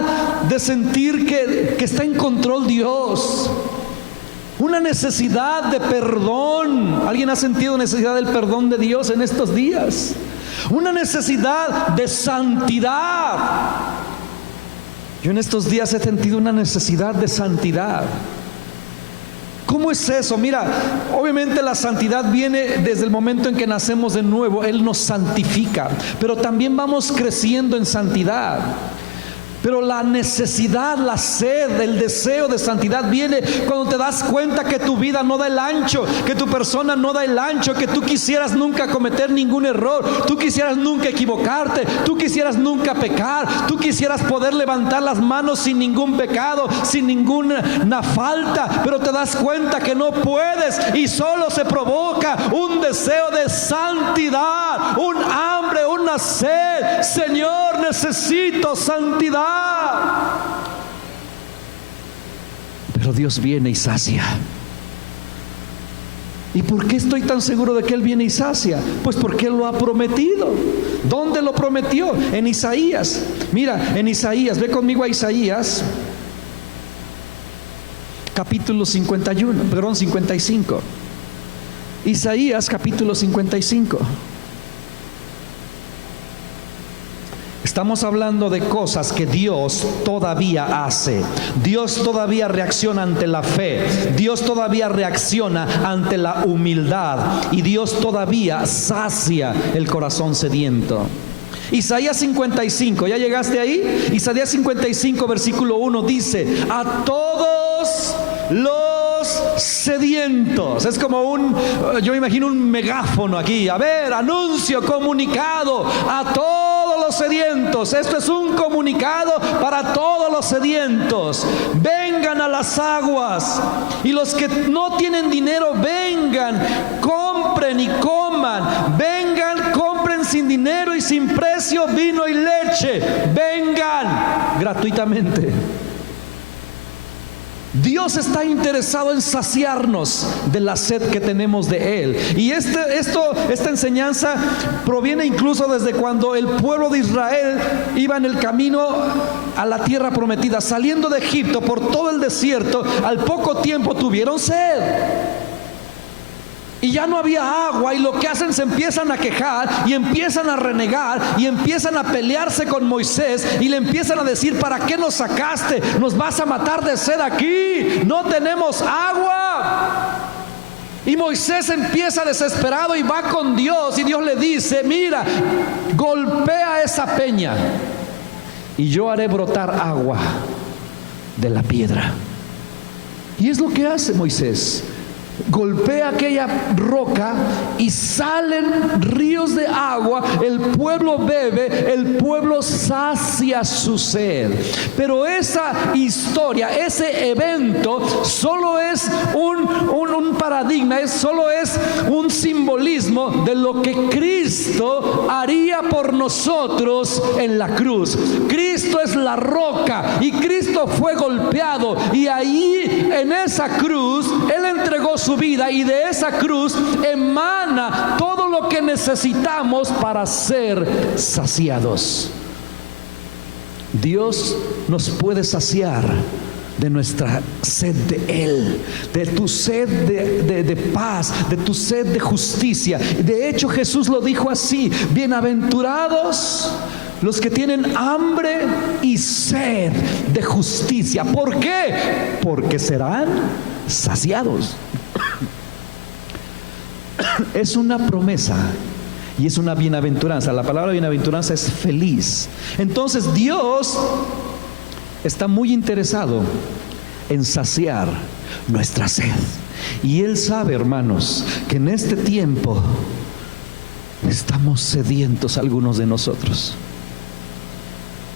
de sentir que está en control Dios. Una necesidad de perdón. ¿Alguien ha sentido necesidad del perdón de Dios en estos días? Una necesidad de santidad. Yo en estos días he sentido una necesidad de santidad. ¿Cómo es eso? Mira, obviamente la santidad viene desde el momento en que nacemos de nuevo. Él nos santifica, pero también vamos creciendo en santidad. Pero la necesidad, la sed, el deseo de santidad viene cuando te das cuenta que tu vida no da el ancho, que tu persona no da el ancho, que tú quisieras nunca cometer ningún error, tú quisieras nunca equivocarte, tú quisieras nunca pecar, tú quisieras poder levantar las manos sin ningún pecado, sin ninguna falta, pero te das cuenta que no puedes y solo se provoca un deseo de santidad, un hambre, una sed. Señor, necesito santidad. Pero Dios viene y sacia. ¿Y por qué estoy tan seguro de que Él viene y sacia? Pues porque Él lo ha prometido. ¿Dónde lo prometió? En Isaías. Mira, en Isaías, ve conmigo a Isaías capítulo 55. Isaías capítulo 55. Estamos hablando de cosas que Dios todavía hace. Dios todavía reacciona ante la fe. Dios todavía reacciona ante la humildad. Y Dios todavía sacia el corazón sediento. Isaías 55, ¿ya llegaste ahí? Isaías 55, versículo 1 dice: a todos los sedientos. Es como yo imagino un megáfono aquí. A ver, anuncio, comunicado a todos los sedientos. Esto es un comunicado para todos los los sedientos, vengan a las aguas. Y los que no tienen dinero, vengan, compren y coman. Vengan, compren sin dinero y sin precio vino y leche. Vengan gratuitamente. Dios está interesado en saciarnos de la sed que tenemos de Él. Y esta enseñanza proviene incluso desde cuando el pueblo de Israel iba en el camino a la tierra prometida, saliendo de Egipto por todo el desierto. Al poco tiempo tuvieron sed y ya no había agua, y lo que hacen, se empiezan a quejar y empiezan a renegar y empiezan a pelearse con Moisés y le empiezan a decir: ¿para qué nos sacaste? Nos vas a matar de sed aquí, no tenemos agua. Y Moisés empieza desesperado y va con Dios, y Dios le dice: mira, golpea esa peña y yo haré brotar agua de la piedra. Y es lo que hace Moisés. Golpea aquella roca y salen ríos de agua. El pueblo bebe, el pueblo sacia su sed. Pero esa historia, ese evento, solo es un paradigma, solo es un simbolismo de lo que Cristo haría por nosotros en la cruz. Cristo es la roca y Cristo fue golpeado, y ahí en esa cruz Él entregó su vida, y de esa cruz emana todo lo que necesitamos para ser saciados. Dios nos puede saciar de nuestra sed de Él, de tu sed de paz, de tu sed de justicia. De hecho, Jesús lo dijo así: bienaventurados los que tienen hambre y sed de justicia. ¿Por qué? Porque serán saciados. Es una promesa y es una bienaventuranza. La palabra bienaventuranza es feliz. Entonces Dios está muy interesado en saciar nuestra sed. Y Él sabe, hermanos, que en este tiempo estamos sedientos, algunos de nosotros.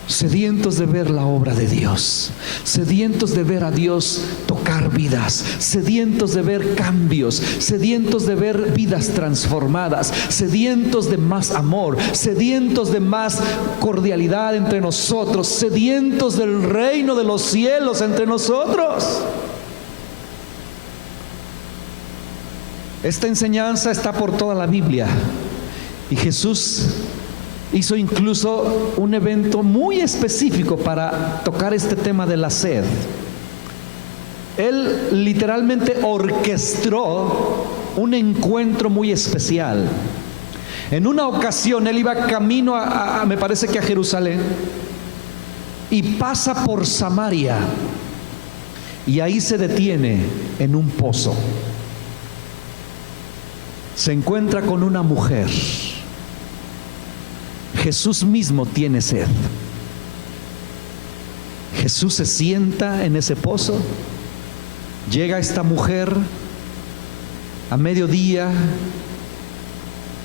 Sedientos de ver la obra de Dios, sedientos de ver a Dios tocar vidas, sedientos de ver cambios, sedientos de ver vidas transformadas, sedientos de más amor, sedientos de más cordialidad entre nosotros, sedientos del reino de los cielos entre nosotros. Esta enseñanza está por toda la Biblia, y Jesús hizo incluso un evento muy específico para tocar este tema de la sed. Él literalmente orquestó un encuentro muy especial. En una ocasión Él iba camino me parece que a Jerusalén, y pasa por Samaria, y ahí se detiene en un pozo. Se encuentra con una mujer. Jesús mismo tiene sed. Jesús se sienta en ese pozo. Llega esta mujer a mediodía,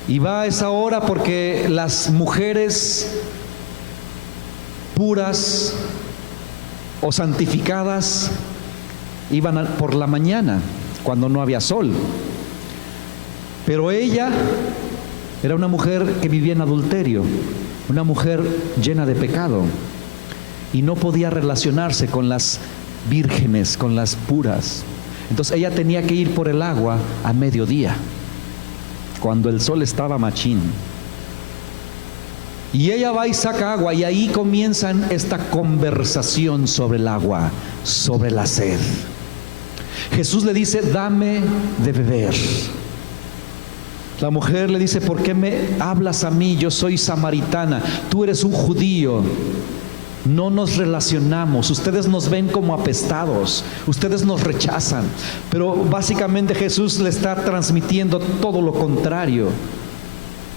y va a esa hora porque las mujeres puras o santificadas iban por la mañana, cuando no había sol. Pero ella era una mujer que vivía en adulterio, una mujer llena de pecado, y no podía relacionarse con las vírgenes, con las puras. Entonces ella tenía que ir por el agua a mediodía, cuando el sol estaba machín. Y ella va y saca agua, y ahí comienzan esta conversación sobre el agua, sobre la sed. Jesús le dice: dame de beber. La mujer le dice: ¿por qué me hablas a mí? Yo soy samaritana, tú eres un judío. No nos relacionamos, ustedes nos ven como apestados, ustedes nos rechazan. Pero básicamente Jesús le está transmitiendo todo lo contrario.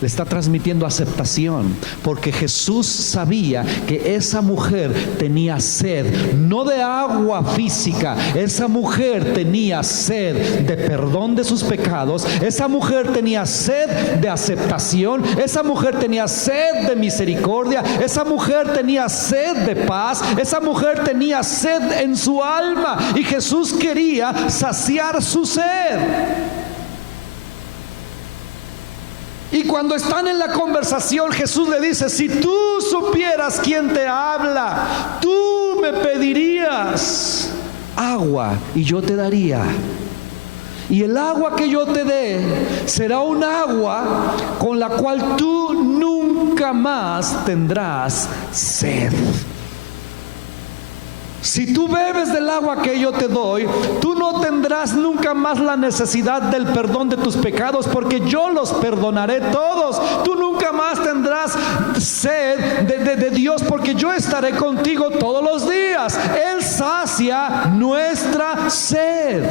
Le está transmitiendo aceptación, porque Jesús sabía que esa mujer tenía sed, no de agua física. Esa mujer tenía sed de perdón de sus pecados. Esa mujer tenía sed de aceptación. Esa mujer tenía sed de misericordia. Esa mujer tenía sed de paz. Esa mujer tenía sed en su alma, y Jesús quería saciar su sed. Y cuando están en la conversación, Jesús le dice: si tú supieras quién te habla, tú me pedirías agua y yo te daría. Y el agua que yo te dé será un agua con la cual tú nunca más tendrás sed. Si tú bebes del agua que yo te doy, tú no tendrás nunca más la necesidad del perdón de tus pecados, porque yo los perdonaré todos. Tú nunca más tendrás sed de Dios, porque yo estaré contigo todos los días. Él sacia nuestra sed.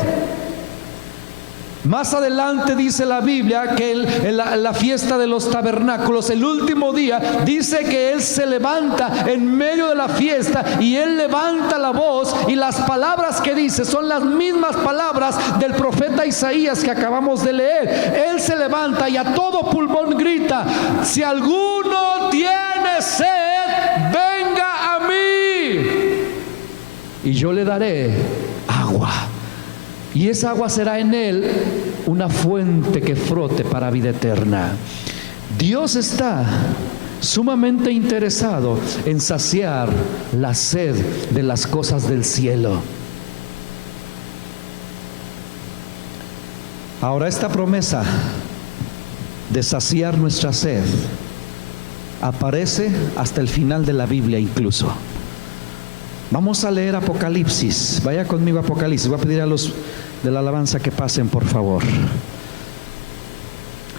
Más adelante dice la Biblia que en la fiesta de los tabernáculos, el último día, dice que Él se levanta en medio de la fiesta y Él levanta la voz, y las palabras que dice son las mismas palabras del profeta Isaías que acabamos de leer. Él se levanta y a todo pulmón grita: si alguno tiene sed, venga a mí y yo le daré agua. Y esa agua será en él una fuente que frote para vida eterna. Dios está sumamente interesado en saciar la sed de las cosas del cielo. Ahora, esta promesa de saciar nuestra sed aparece hasta el final de la Biblia incluso. Vamos a leer Apocalipsis. Vaya conmigo a Apocalipsis. Voy a pedir a los de la alabanza que pasen, por favor.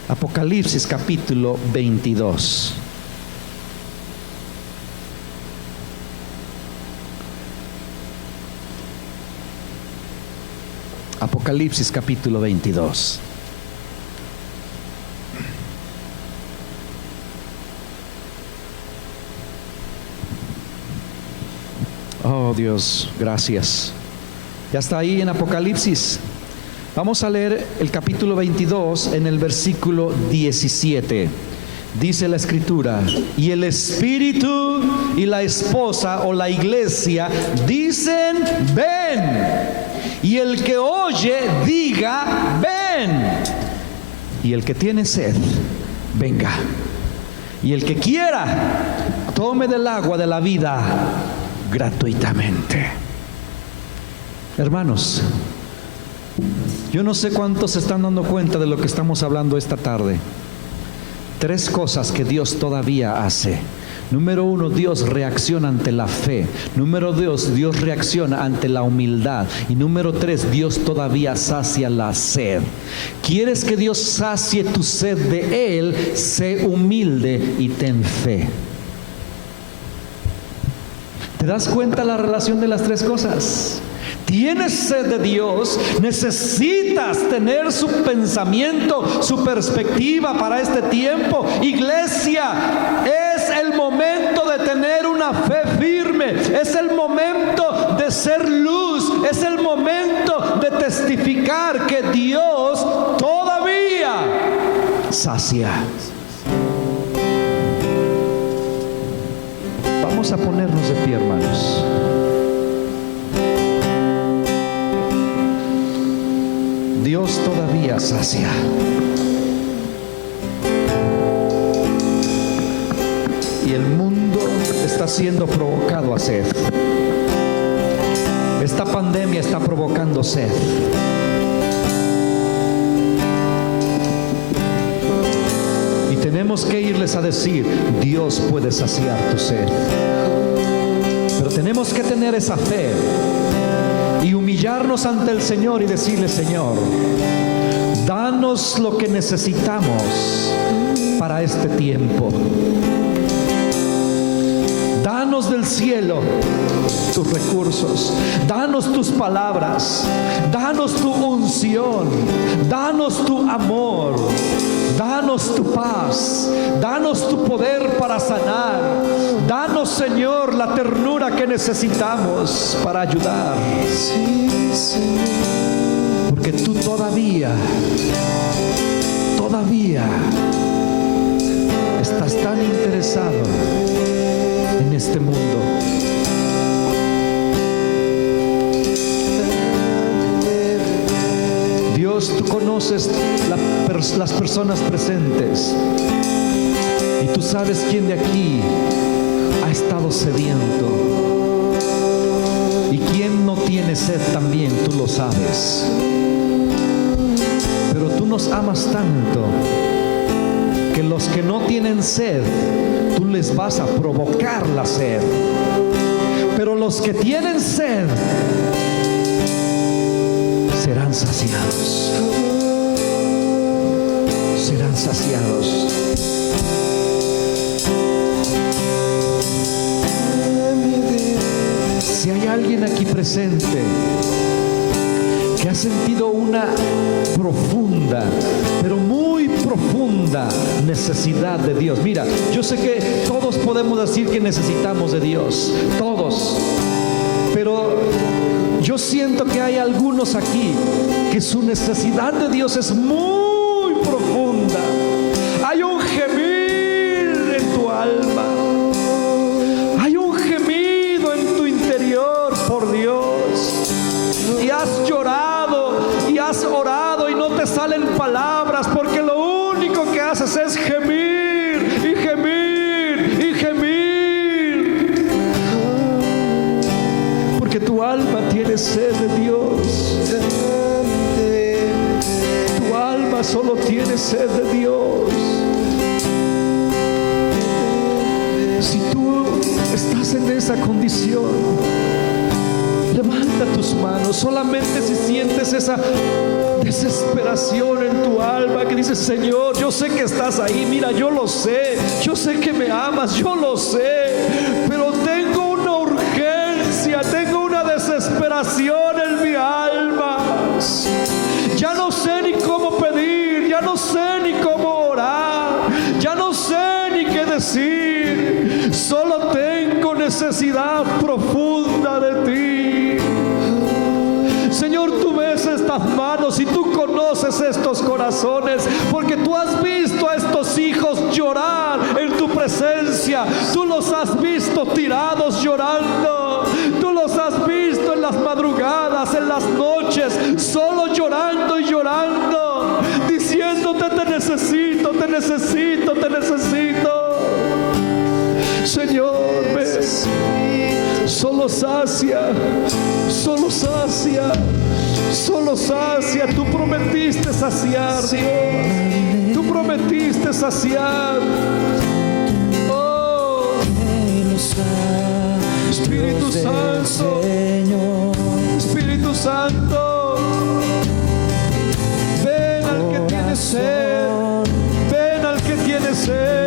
Apocalipsis capítulo 22. Apocalipsis capítulo 22. Oh Dios, gracias. Ya está ahí en Apocalipsis. Vamos a leer el capítulo 22 en el versículo 17. Dice la escritura: y el Espíritu y la esposa o la iglesia dicen: ven. Y el que oye diga: ven. Y el que tiene sed, venga. Y el que quiera, tome del agua de la vida gratuitamente. Hermanos, yo no sé cuántos se están dando cuenta de lo que estamos hablando esta tarde. 3 cosas que Dios todavía hace. Número 1, Dios reacciona ante la fe. Número 2, Dios reacciona ante la humildad. Y número 3, Dios todavía sacia la sed. ¿Quieres que Dios sacie tu sed de Él? Sé humilde y ten fe. ¿Te das cuenta la relación de las 3 cosas? Tienes sed de Dios, necesitas tener su pensamiento, su perspectiva para este tiempo. Iglesia, es el momento de tener una fe firme, es el momento de ser luz, es el momento de testificar que Dios todavía sacia. Vamos a ponernos de pie, hermanos. Dios todavía sacia. Y el mundo está siendo provocado a sed. Esta pandemia está provocando sed. Y tenemos que irles a decir: Dios puede saciar tu sed. Pero tenemos que tener esa fe y humillarnos ante el Señor y decirle: Señor, danos lo que necesitamos para este tiempo. Danos del cielo tus recursos, danos tus palabras, danos tu unción, danos tu amor, Danos tu paz, danos tu poder para sanar. Danos, Señor, la ternura que necesitamos para ayudar. Porque tú todavía estás tan interesado en este mundo. Dios, tú conoces las personas presentes y tú sabes quién de aquí ha estado sediento y quién no tiene sed también, tú lo sabes. Pero tú nos amas tanto que los que no tienen sed, tú les vas a provocar la sed. Pero los que tienen sed serán saciados. Serán saciados. Si hay alguien aquí presente que ha sentido una profunda, pero muy profunda necesidad de Dios. Mira, yo sé que todos podemos decir que necesitamos de Dios, todos, pero yo siento que hay algunos aquí que su necesidad de Dios es muy profunda. Hay un gemir en tu alma, hay un gemido en tu interior por Dios, y has llorado y has orado y no te salen palabras porque lo único que haces es gemir y gemir y gemir, porque tu alma tiene sed de Dios. Tu alma solo tiene sed de Dios. Si tú estás en esa condición, levanta tus manos. Solamente si sientes esa desesperación en tu alma, que dices: Señor, yo sé que estás ahí, mira, yo lo sé, yo sé que me amas, yo lo sé, pero tengo una urgencia, tengo una desesperación en mi alma. Ya no sé ni cómo pedir, ya no sé ni cómo orar, ya no sé ni qué decir, solo tengo necesidad profunda de ti. Señor, tú ves estas manos y tú conoces estos corazones, porque tú has visto a estos hijos llorar en tu presencia. Tú los has visto tirados llorando, tú los has visto en las madrugadas, en las noches, solo llorando y llorando, diciéndote: te necesito, te necesito, te necesito. Señor, ves, solo sacia, solo sacia, solo sacia. Tú prometiste saciar, Dios. Tú prometiste saciar. Oh, Espíritu Santo, Espíritu Santo, ven al que tiene sed, ven al que tiene sed.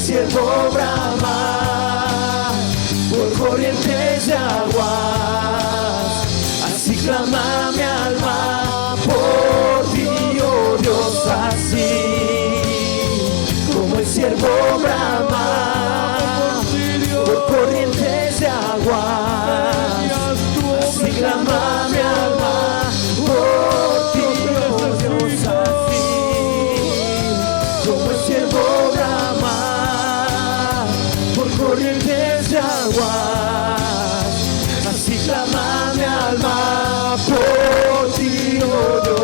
Siervo brama por corrientes de agua, siervo brama por corrientes de agua, así clama mi alma por ti, oh Dios, así como el siervo brama por corrientes de agua, así clama mi alma por ti, oh Dios.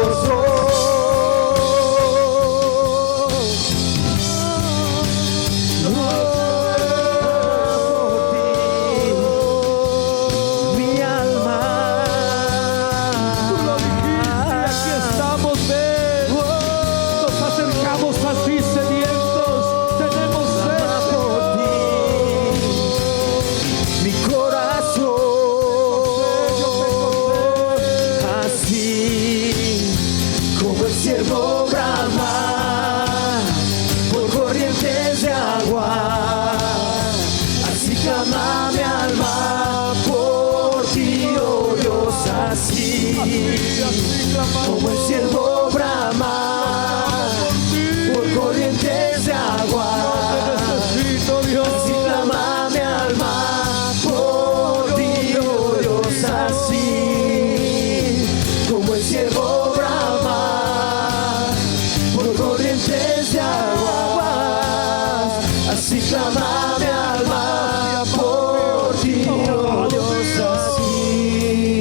Siervo brama por corrientes de agua, así clama mi alma por ti, oh Dios, así como el siervo brama por corrientes de agua, así clama mi alma por ti, oh Dios, así como el siervo